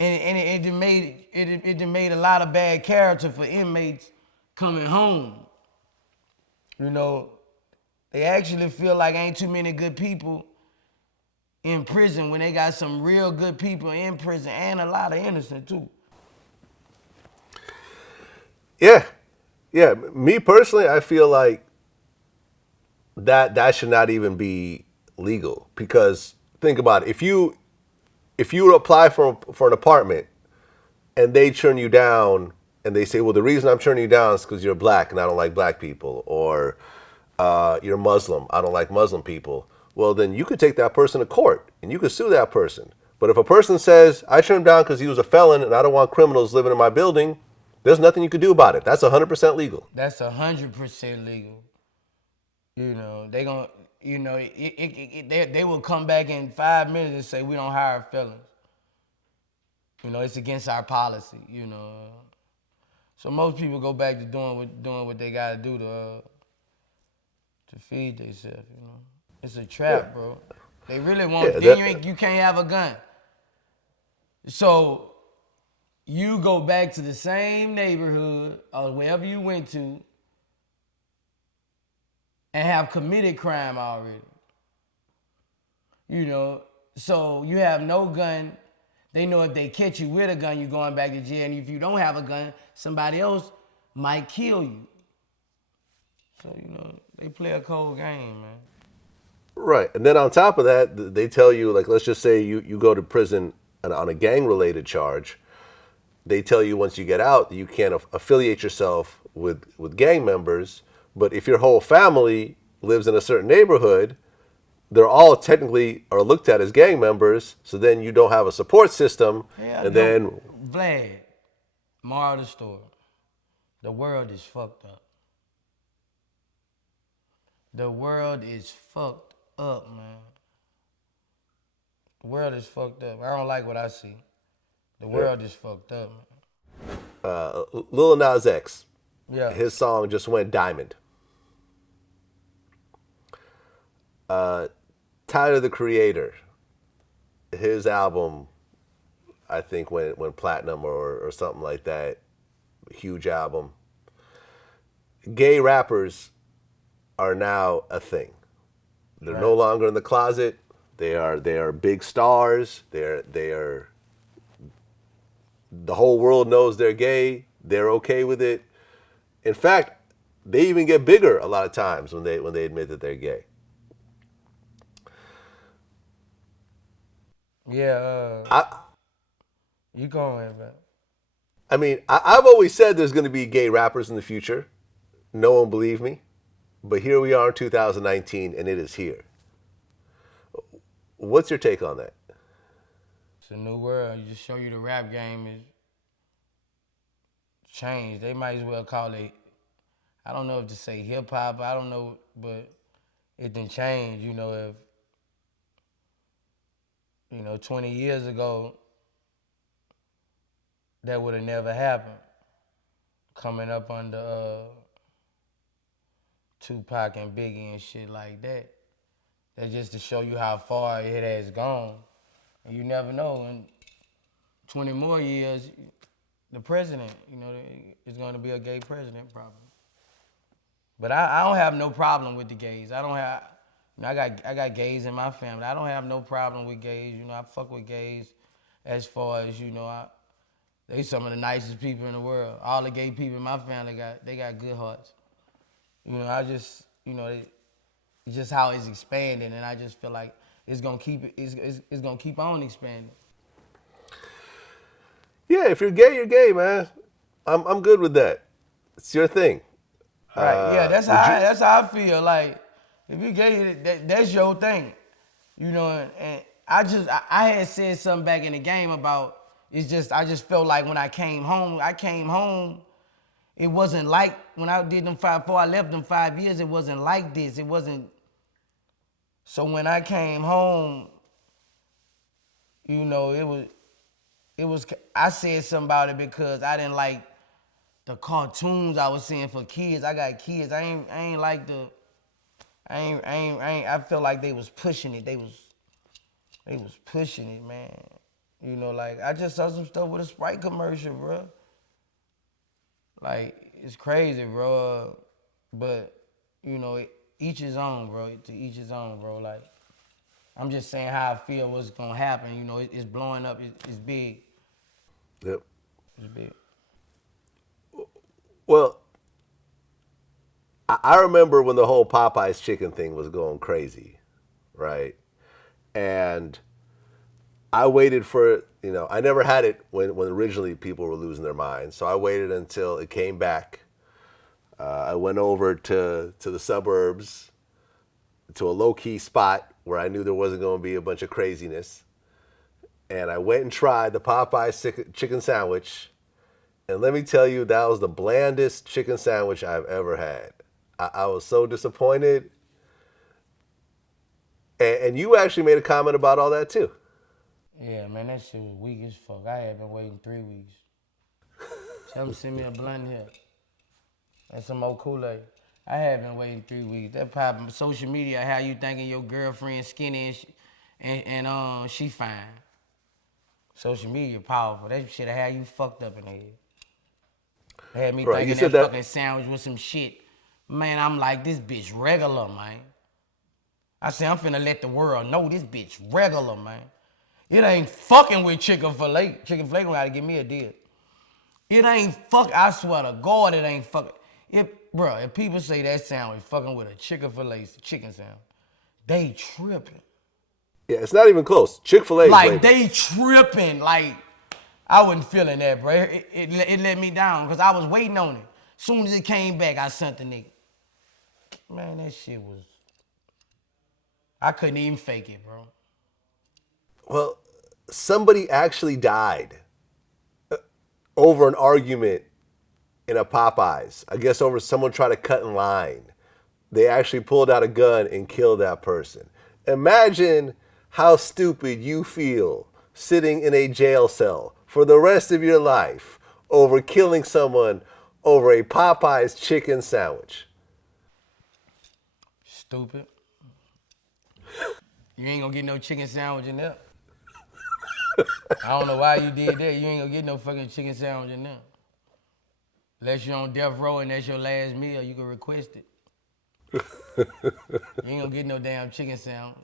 and it made a lot of bad character for inmates coming home. You know, they actually feel like ain't too many good people in prison when they got some real good people in prison and a lot of innocent too. Yeah. Me personally, I feel like that should not even be legal, because think about it. If you apply for an apartment and they turn you down and they say, well, the reason I'm turning you down is because you're black and I don't like black people, or you're Muslim, I don't like Muslim people, well, then you could take that person to court and you could sue that person. But if a person says, I shut him down because he was a felon and I don't want criminals living in my building, there's nothing you could do about it. That's 100% legal. That's 100% legal. You know, they gonna, you know, they will come back in 5 minutes and say we don't hire felons. You know, it's against our policy. You know, so most people go back to doing what they gotta do to feed themselves. You know, it's a trap, bro. They really want. Yeah, Then you can't have a gun. So you go back to the same neighborhood or wherever you went to and have committed crime already. You know, so you have no gun. They know if they catch you with a gun, you're going back to jail. And if you don't have a gun, somebody else might kill you. So, you know, they play a cold game, man. Right. And then on top of that, they tell you, like, let's just say you go to prison on a gang-related charge. They tell you once you get out that you can't affiliate yourself with gang members. But if your whole family lives in a certain neighborhood, they're all technically are looked at as gang members. So then you don't have a support system. Yeah, and then Vlad, moral of the story. The world is fucked up. The world is fucked up, man. The world is fucked up. I don't like what I see. The world is fucked up, man. Lil Nas X, Yeah. his song just went diamond. Tyler the Creator, his album, I think went platinum or something like that. Huge album. Gay rappers are now a thing. They're no longer in the closet. They are big stars. They are. The whole world knows they're gay. They're okay with it. In fact, they even get bigger a lot of times when they admit that they're gay. Yeah, you go ahead, man. I mean, I've always said there's going to be gay rappers in the future. No one believed me. But here we are in 2019, and it is here. What's your take on that? It's a new world. You just show you the rap game is changed. They might as well call it, I don't know if to say hip hop, I don't know, but it done changed. You know, if, 20 years ago, that would have never happened. Coming up under Tupac and Biggie and shit like that. That's just to show you how far it has gone. And you never know, in 20 more years, the president, is going to be a gay president probably. But I don't have no problem with the gays. I don't have, I got gays in my family. I don't have no problem with gays. I fuck with gays as far as, they some of the nicest people in the world. All the gay people in my family got good hearts. I just, it's just how it's expanding, and I just feel like it's gonna keep on expanding. Yeah, if you're gay, you're gay, man. I'm good with that. It's your thing. Right. Yeah, that's how I feel. Like, if you gay, that's your thing. And I had said something back in the game about I just felt like when I came home, it wasn't like when I did before I left them 5 years, it wasn't like this. It wasn't. So when I came home, it was, I said something about it because I didn't like the cartoons I was seeing for kids. I got kids. I felt like they was pushing it. They was pushing it, man. Like, I just saw some stuff with a Sprite commercial, bro. Like, it's crazy, bro. But, each his own, bro. To each his own, bro. Like, I'm just saying how I feel what's gonna happen. It's blowing up. It's big. Yep. It's big. Well, I remember when the whole Popeye's chicken thing was going crazy, right? And I waited for, I never had it when originally people were losing their minds. So I waited until it came back. I went over to the suburbs, to a low-key spot where I knew there wasn't going to be a bunch of craziness. and I went and tried the Popeye chicken sandwich. And let me tell you, that was the blandest chicken sandwich I've ever had. I was so disappointed. And you actually made a comment about all that too. Yeah, man, that shit was weak as fuck. I had been waiting 3 weeks. Tell them send me a blunt here and some more Kool-Aid. I had been waiting 3 weeks. That pop social media, how you thinking your girlfriend skinny and she fine. Social media powerful. That shit had you fucked up in the head. Had me Right, you thinking said that that- fucking sandwich with some shit. Man, I'm like, this bitch regular, man. I said, I'm finna let the world know this bitch regular, man. It ain't fucking with Chick-fil-A. Chick-fil-A gonna gotta give me a deal. It ain't fuck. I swear to God, it ain't fucking. If people say that sandwich fucking with a Chick-fil-A chicken sandwich, they tripping. Yeah, it's not even close. Chick-fil-A. Like they tripping. Like I wasn't feeling that, bro. It let me down because I was waiting on it. Soon as it came back, I sent the nigga. Man, that shit was. I couldn't even fake it, bro. Well, somebody actually died over an argument in a Popeyes. I guess over someone trying to cut in line. They actually pulled out a gun and killed that person. Imagine how stupid you feel sitting in a jail cell for the rest of your life over killing someone over a Popeyes chicken sandwich. Stupid. You ain't gonna get no chicken sandwich in there. I don't know why you did that. You ain't gonna get no fucking chicken sandwich in there. Unless you're on death row and that's your last meal, you can request it. You ain't gonna get no damn chicken sandwich.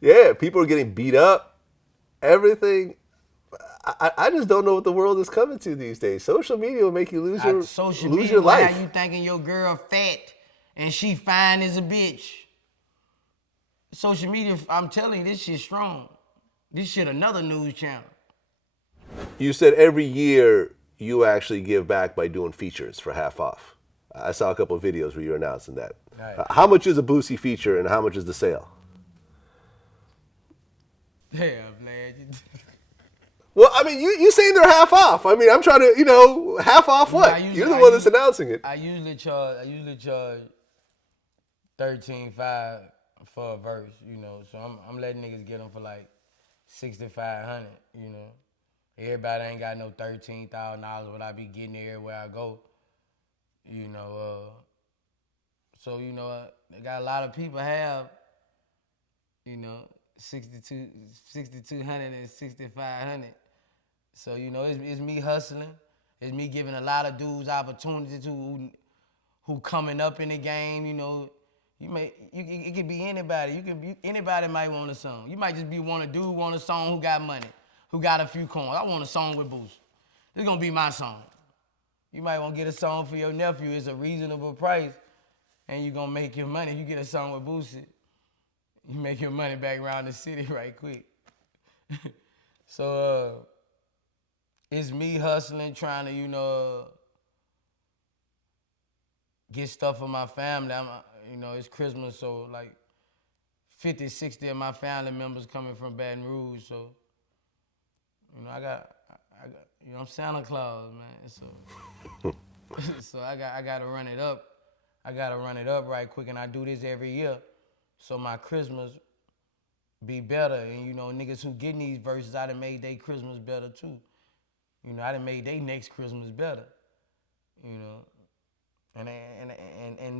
Yeah, people are getting beat up. Everything. I just don't know what the world is coming to these days. Social media will make you lose your life. How you thinking your girl fat and she fine as a bitch? Social media, I'm telling you, this shit strong. This shit another news channel. You said every year you actually give back by doing features for half off. I saw a couple of videos where you're announcing that. Right. How much is a Boosie feature and how much is the sale? Yeah, man. Well, I mean, you saying they're half off. I mean, I'm trying to, half off what? You're the one that's announcing it. I usually charge $13.5 for a verse, So I'm letting niggas get them for like $6,500, Everybody ain't got no $13,000 what I be getting everywhere I go, So they got a lot of people have, 6,200 and 6,500. So it's me hustling. It's me giving a lot of dudes opportunities who coming up in the game. It could be anybody. Anybody might want a song. You might just want a song who got money, who got a few coins. I want a song with Boosie. This gonna be my song. You might want to get a song for your nephew. It's a reasonable price, and you gonna make your money. You get a song with Boosie, you make your money back around the city right quick. So it's me hustling, trying to, get stuff for my family. It's Christmas, so like 50, 60 of my family members coming from Baton Rouge. So, I'm Santa Claus, man. So I gotta run it up. I gotta run it up right quick, and I do this every year. So my Christmas be better. And, niggas who getting these verses, I done made their Christmas better too. I done made their next Christmas better. And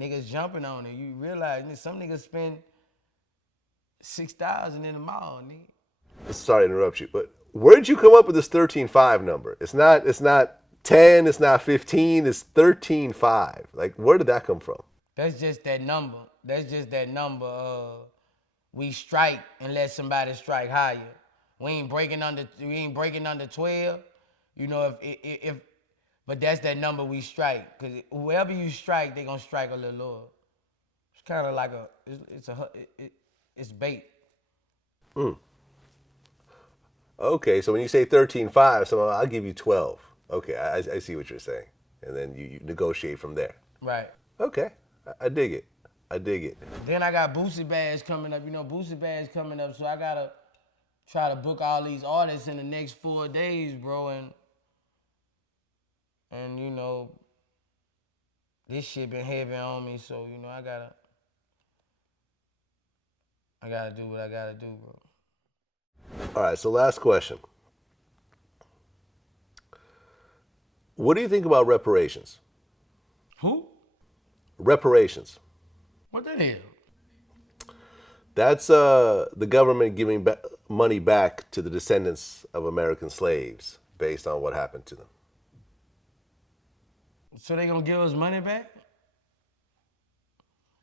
niggas jumping on it. You realize some niggas spend $6,000 in the mall, nigga. Sorry to interrupt you, but where'd you come up with this 13.5 number? It's not 10, it's not 15, it's 13.5. Like, where did that come from? That's just that number. We strike and let somebody strike higher. We ain't breaking under 12. But that's that number we strike. Cause whoever you strike, they gonna strike a little lower. It's kind of like it's bait. Okay, so when you say 13.5, so I'll give you 12. Okay, I see what you're saying. And then you negotiate from there. Right. Okay, I dig it. I dig it. Then I got Boosie Bash coming up. You know, Boosie Bash coming up, so I gotta try to book all these artists in the next 4 days, bro. And you know, this shit been heavy on me, so you know I gotta do what I gotta do, bro. All right, so last question. What do you think about reparations? Who? Reparations. What the hell? That's the government giving money back to the descendants of American slaves based on what happened to them. So they gonna give us money back?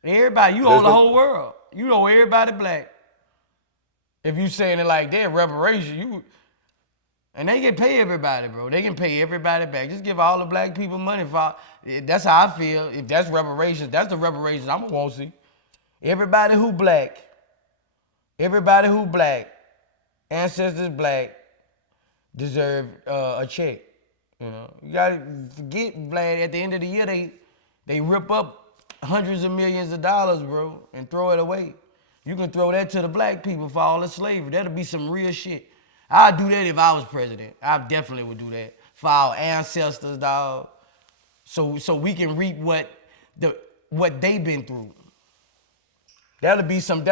Everybody, you There's owe the no- whole world. You owe everybody black. If you saying it like that, reparation, and they can pay everybody, bro. They can pay everybody back. Just give all the black people money. That's how I feel. If that's reparations, that's the reparations I'm gonna want to see. Everybody who black, ancestors black, deserve a check. You know, you gotta forget, Vlad. At the end of the year, they rip up hundreds of millions of dollars, bro, and throw it away. You can throw that to the black people for all the slavery. That'll be some real shit. I'd do that if I was president. I definitely would do that for our ancestors, dog. So we can reap what they've been through. That'll be some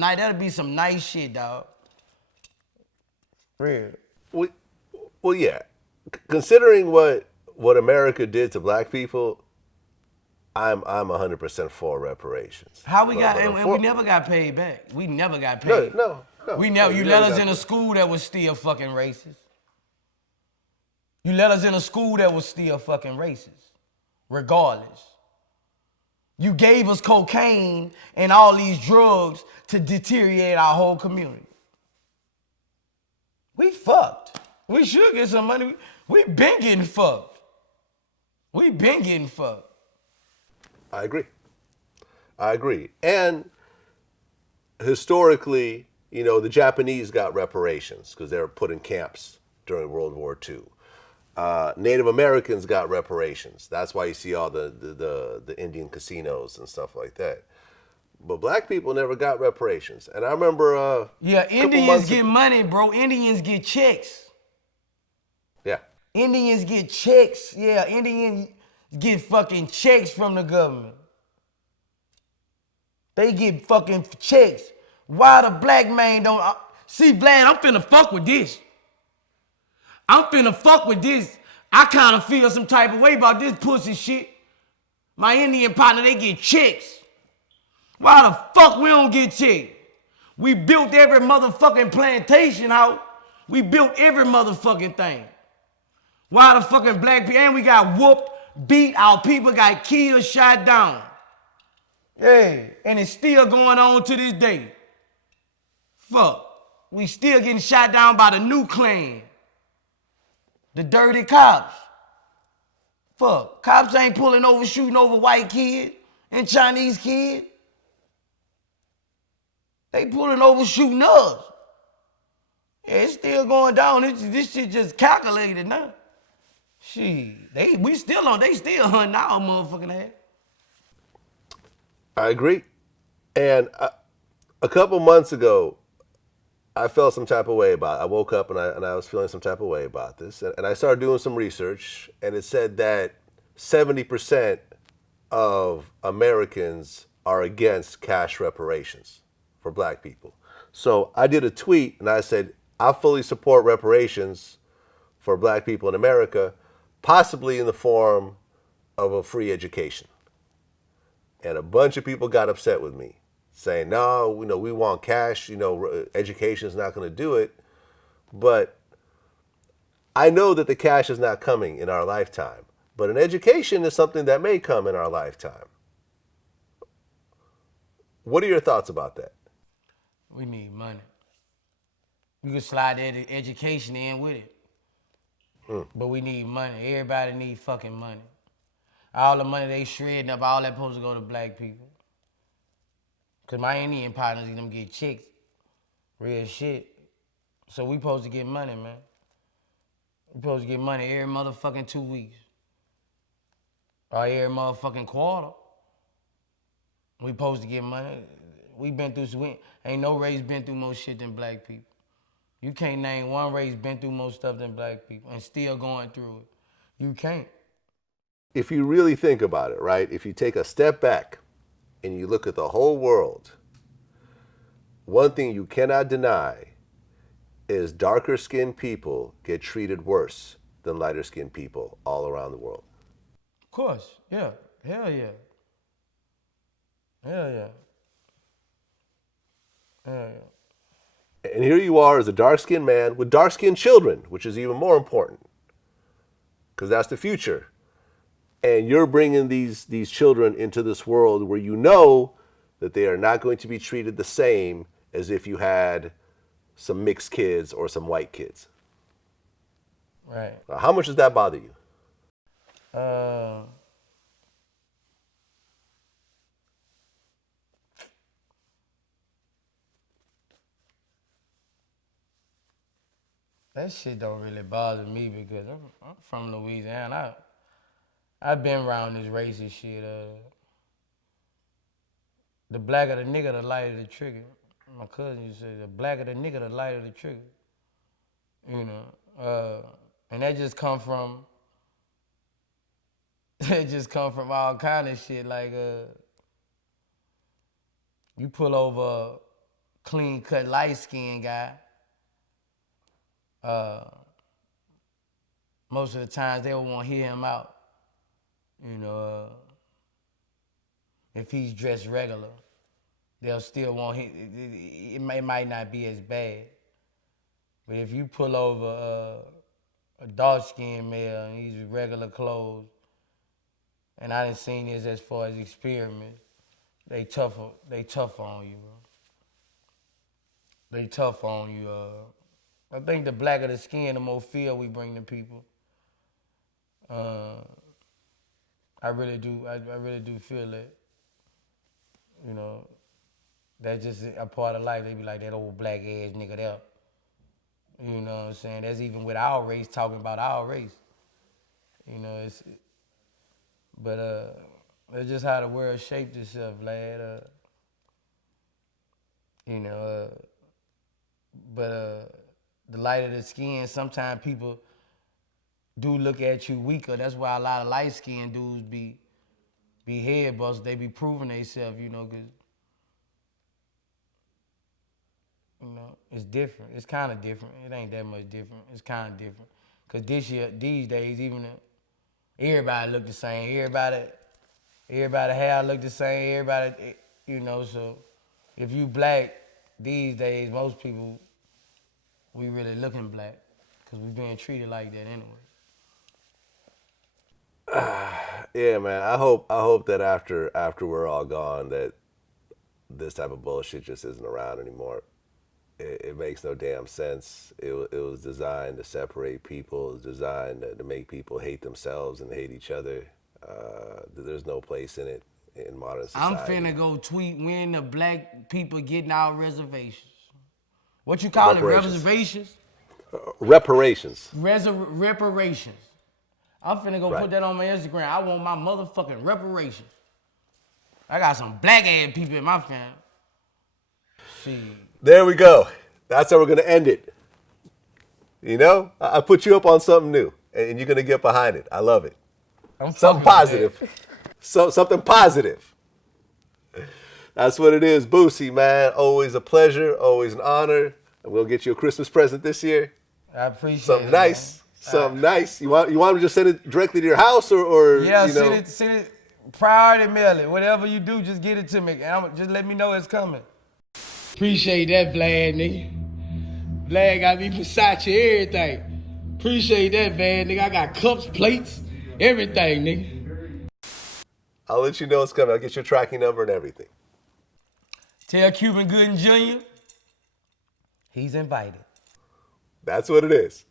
nice shit, dog. Real. Well, yeah. Considering what America did to black people, I'm 100% for reparations. How we But- got, but and we never got paid back. We never got No, paid. no. You We let never us got in a paid. school that was still fucking racist. You let us in a school that was still fucking racist, regardless. You gave us cocaine and all these drugs to deteriorate our whole community. We fucked. We should get some money. We been getting fucked. We been getting fucked. I agree. And historically, you know, the Japanese got reparations because they were put in camps during World War II. Native Americans got reparations. That's why you see all the Indian casinos and stuff like that. But black people never got reparations. And I remember Indians get money, bro. Indians get checks. Yeah. Indians get checks. Yeah, Indians get fucking checks from the government. They get fucking checks. Why the black man don't... See, Vlad, I'm finna fuck with this. I kind of feel some type of way about this pussy shit. My Indian partner, they get checks. Why the fuck we don't get checks? We built every motherfucking plantation out. We built every motherfucking thing. Why the fucking black people, and we got whooped, beat, our people got killed, shot down. Yeah, and it's still going on to this day. Fuck. We still getting shot down by the new clan. The dirty cops. Fuck. Cops ain't pulling over, shooting over white kids and Chinese kids. They pulling over, shooting us. Yeah, it's still going down. This shit just calculated now. Shit. They still hunting our motherfucking ass. I agree. And a couple months ago, I felt some type of way about it. I woke up and I was feeling some type of way about this. And I started doing some research, and it said that 70% of Americans are against cash reparations for black people. So I did a tweet and I said, I fully support reparations for black people in America, possibly in the form of a free education. And a bunch of people got upset with me, saying, no, we want cash, education is not going to do it. But I know that the cash is not coming in our lifetime. But an education is something that may come in our lifetime. What are your thoughts about that? We need money. You can slide that education in with it. But we need money. Everybody need fucking money. All the money they shredding up, all that supposed to go to black people. Cause my Indian partners, them get chicks. Real shit. So we supposed to get money, man. We supposed to get money every motherfucking 2 weeks. Or every motherfucking quarter. We supposed to get money. We been through some, ain't no race been through more shit than black people. You can't name one race been through more stuff than black people and still going through it. You can't. If you really think about it, right? If you take a step back and you look at the whole world, one thing you cannot deny is darker skinned people get treated worse than lighter skinned people all around the world. Of course, yeah. Hell yeah. Hell yeah. Hell yeah. And here you are as a dark-skinned man with dark-skinned children, which is even more important, because that's the future. And you're bringing these children into this world where you know that they are not going to be treated the same as if you had some mixed kids or some white kids. Right. How much does that bother you? That shit don't really bother me because I'm from Louisiana. I've been around this racist shit. The blacker the nigga, the lighter the trigger. My cousin used to say, the blacker the nigga, the lighter the trigger. You know, and that just come from, all kind of shit. Like, you pull over a clean-cut, light-skinned guy, most of the times they will want to hear him out. You know, if he's dressed regular, they'll still want him. It might not be as bad. But if you pull over a dark-skinned male and he's in regular clothes, and I done seen this as far as experiments, they tough on you, bro. They tough on you. I think the blacker the skin, the more fear we bring to people. I really do feel that. You know, that's just a part of life. They be like, that old black ass nigga there. You know what I'm saying? That's even with our race, talking about our race. You know, it's just how the world shaped itself, lad. You know, the lighter the skin, sometimes people do look at you weaker. That's why a lot of light-skinned dudes be head busters. They be proving themselves, you know, because, you know, it's different. It's kind of different. It ain't that much different. It's kind of different. Because these days, even everybody look the same. Everybody hair look the same. Everybody, you know, so if you black these days, most people, we really looking black because we being treated like that anyway. Yeah, man. I hope that after we're all gone, that this type of bullshit just isn't around anymore. It makes no damn sense. It was designed to separate people. It was designed to make people hate themselves and hate each other. There's no place in it in modern society. I'm finna go tweet when the black people getting our reservations. What you call it? Reservations? Reparations. Reparations. I'm finna go put that on my Instagram. I want my motherfucking reparations. I got some black ass people in my family. See. There we go. That's how we're gonna end it. You know, I put you up on something new, and you're gonna get behind it. I love it. Something positive. Something positive. That's what it is, Boosie, man. Always a pleasure, always an honor. And we'll get you a Christmas present this year. I appreciate something it. Nice. Man. Something nice. You want me to just send it directly to your house or yeah, you know? send it priority mail it. Whatever you do, just get it to me. Just let me know it's coming. Appreciate that, Vlad, nigga. Vlad got me Versace, everything. Appreciate that, Vlad, nigga. I got cups, plates, everything, nigga. I'll let you know it's coming. I'll get your tracking number and everything. Tell Cuba Gooding Jr. he's invited. That's what it is.